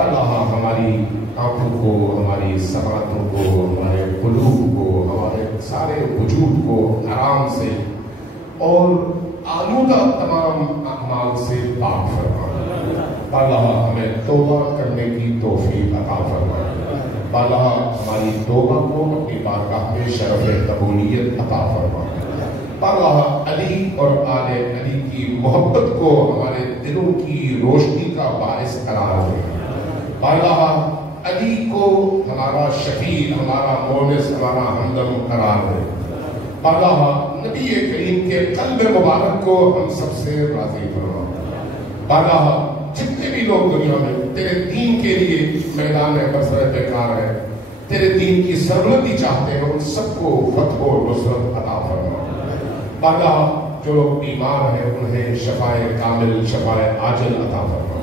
اللہ ہماری آنکھوں کو، ہماری سماعتوں کو، ہمارے قلوب کو، ہمارے سارے وجود کو حرام سے اور آلودہ تمام اعمال سے پاک فرما. اللہ ہمیں توبہ کرنے کی توفیق عطا فرما. اللہ ہماری توبہ کو اپنی بارگاہ میں شرف قبولیت عطا فرما. اللہ علی اور آل علی کی محبت کو ہمارے دلوں کی روشنی کا باعث قرار دے. اللہ علی کو ہمارا شفیع، ہمارا مونس، ہمارا ہمدم قرار دے۔ اللہ نبی کریم کے قلب مبارک کو ہم سب سے راضی فرما۔ اللہ جتنے بھی لوگ دنیا میں تیرے دین کے لیے میدان برسر پیکار ہے، تیرے دین کی سربلندی چاہتے ہیں، ان سب کو فتح و نصرت عطا فرما۔ اللہ جو لوگ بیمار ہیں انہیں شفائے کامل، شفائے عاجل عطا فرما۔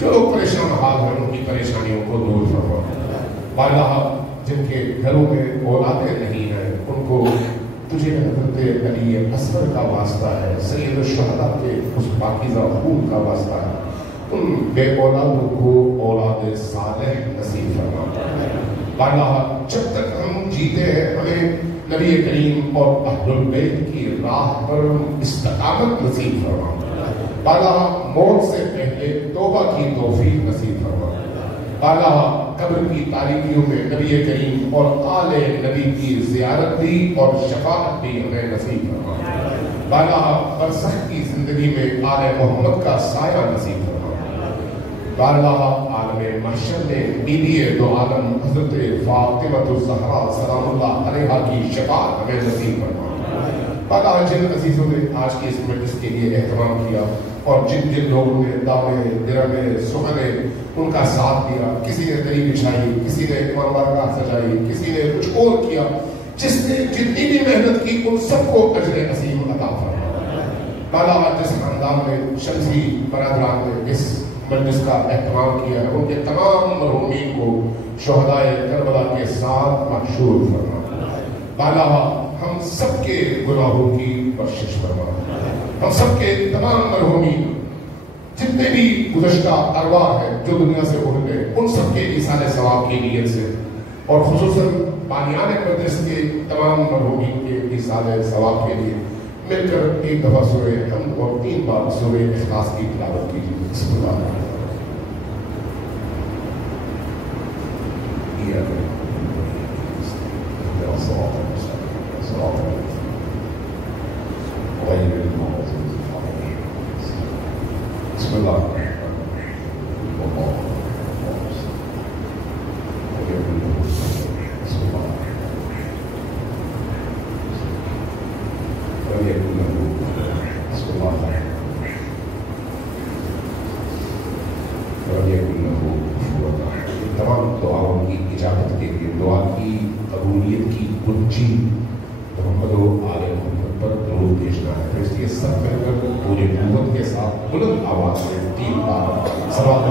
جو لوگ پریشان حال ہیں ان کی پریشانیوں کو دور فرما۔ اللہ جن کے گھروں میں اولادیں نہیں ہیں ان کو تجھے حضرت علی اصغر کا واسطہ ہے، سید الشہداء کے اس پاکیزہ خون کا واسطہ ہے، ان بے اولادوں کو اولاد صالح نصیب فرما۔ اللہ جب تک ہم جیتے ہیں ہمیں نبی کریم اور اہل البیت کی راہ پر استقامت نصیب فرما۔ اللہ موت سے پہلے توبہ کی توفیق نصیب فرما۔ اللہ قبر کی تاریکیوں میں نبی کریم اور آل نبی کی زیارت بھی اور شفاعت بھی ہمیں نصیب فرما۔ اللہ برزخ کی زندگی میں آل محمد کا سایہ نصیب فرما۔ اللہ عالم محشر میں بیبی دو عالم حضرت فاطمہ الزہرا سلام اللہ علیہا کی شفاعت ہمیں نصیب فرما۔ اللہ جن عزیزوں نے آج کی اس مجلس کے لیے اہتمام کیا اور جن جن لوگوں نے دعوے درمے سخنے ان کا ساتھ دیا، کسی نے دری بچھائی، کسی نے امام بارگاہ سجائی، کسی نے کچھ اور کیا، جس نے جتنی بھی محنت کی ان سب کو اجر عظیم عطا فرما۔ اللہ جس خاندان نے شمسی برادران نے اس مجلس کا اہتمام کیا ہے ان کے تمام مرحومین کو شہدائے کربلا کے ساتھ محشور فرما۔ اللہ ہم سب کے گناہوں کی بخشش فرما۔ ہم سب کے تمام مرحومین جتنے بھی گزشتہ ارواح ہیں جو دنیا سے اٹھ گئے ان سب کے ایصال ثواب کی نیت سے اور خصوصاً بانیان مدرس کے تمام مرحومین کے ایصال ثواب کے لیے مل کر ایک دفعہ سورہ حمد اور 3 بار سورہ اخلاص کی تلاوت کیجیے۔ بسم اللہ بسم اللہ تمام دعاؤں کی اجابت کے لیے دعا کی قبولیت کی کنجی محمد و آل محمد پر درود بھیجنا ہے۔ اس لیے سب مل کر پوری قوت کے ساتھ بلند آواز سے 3 بار صلوات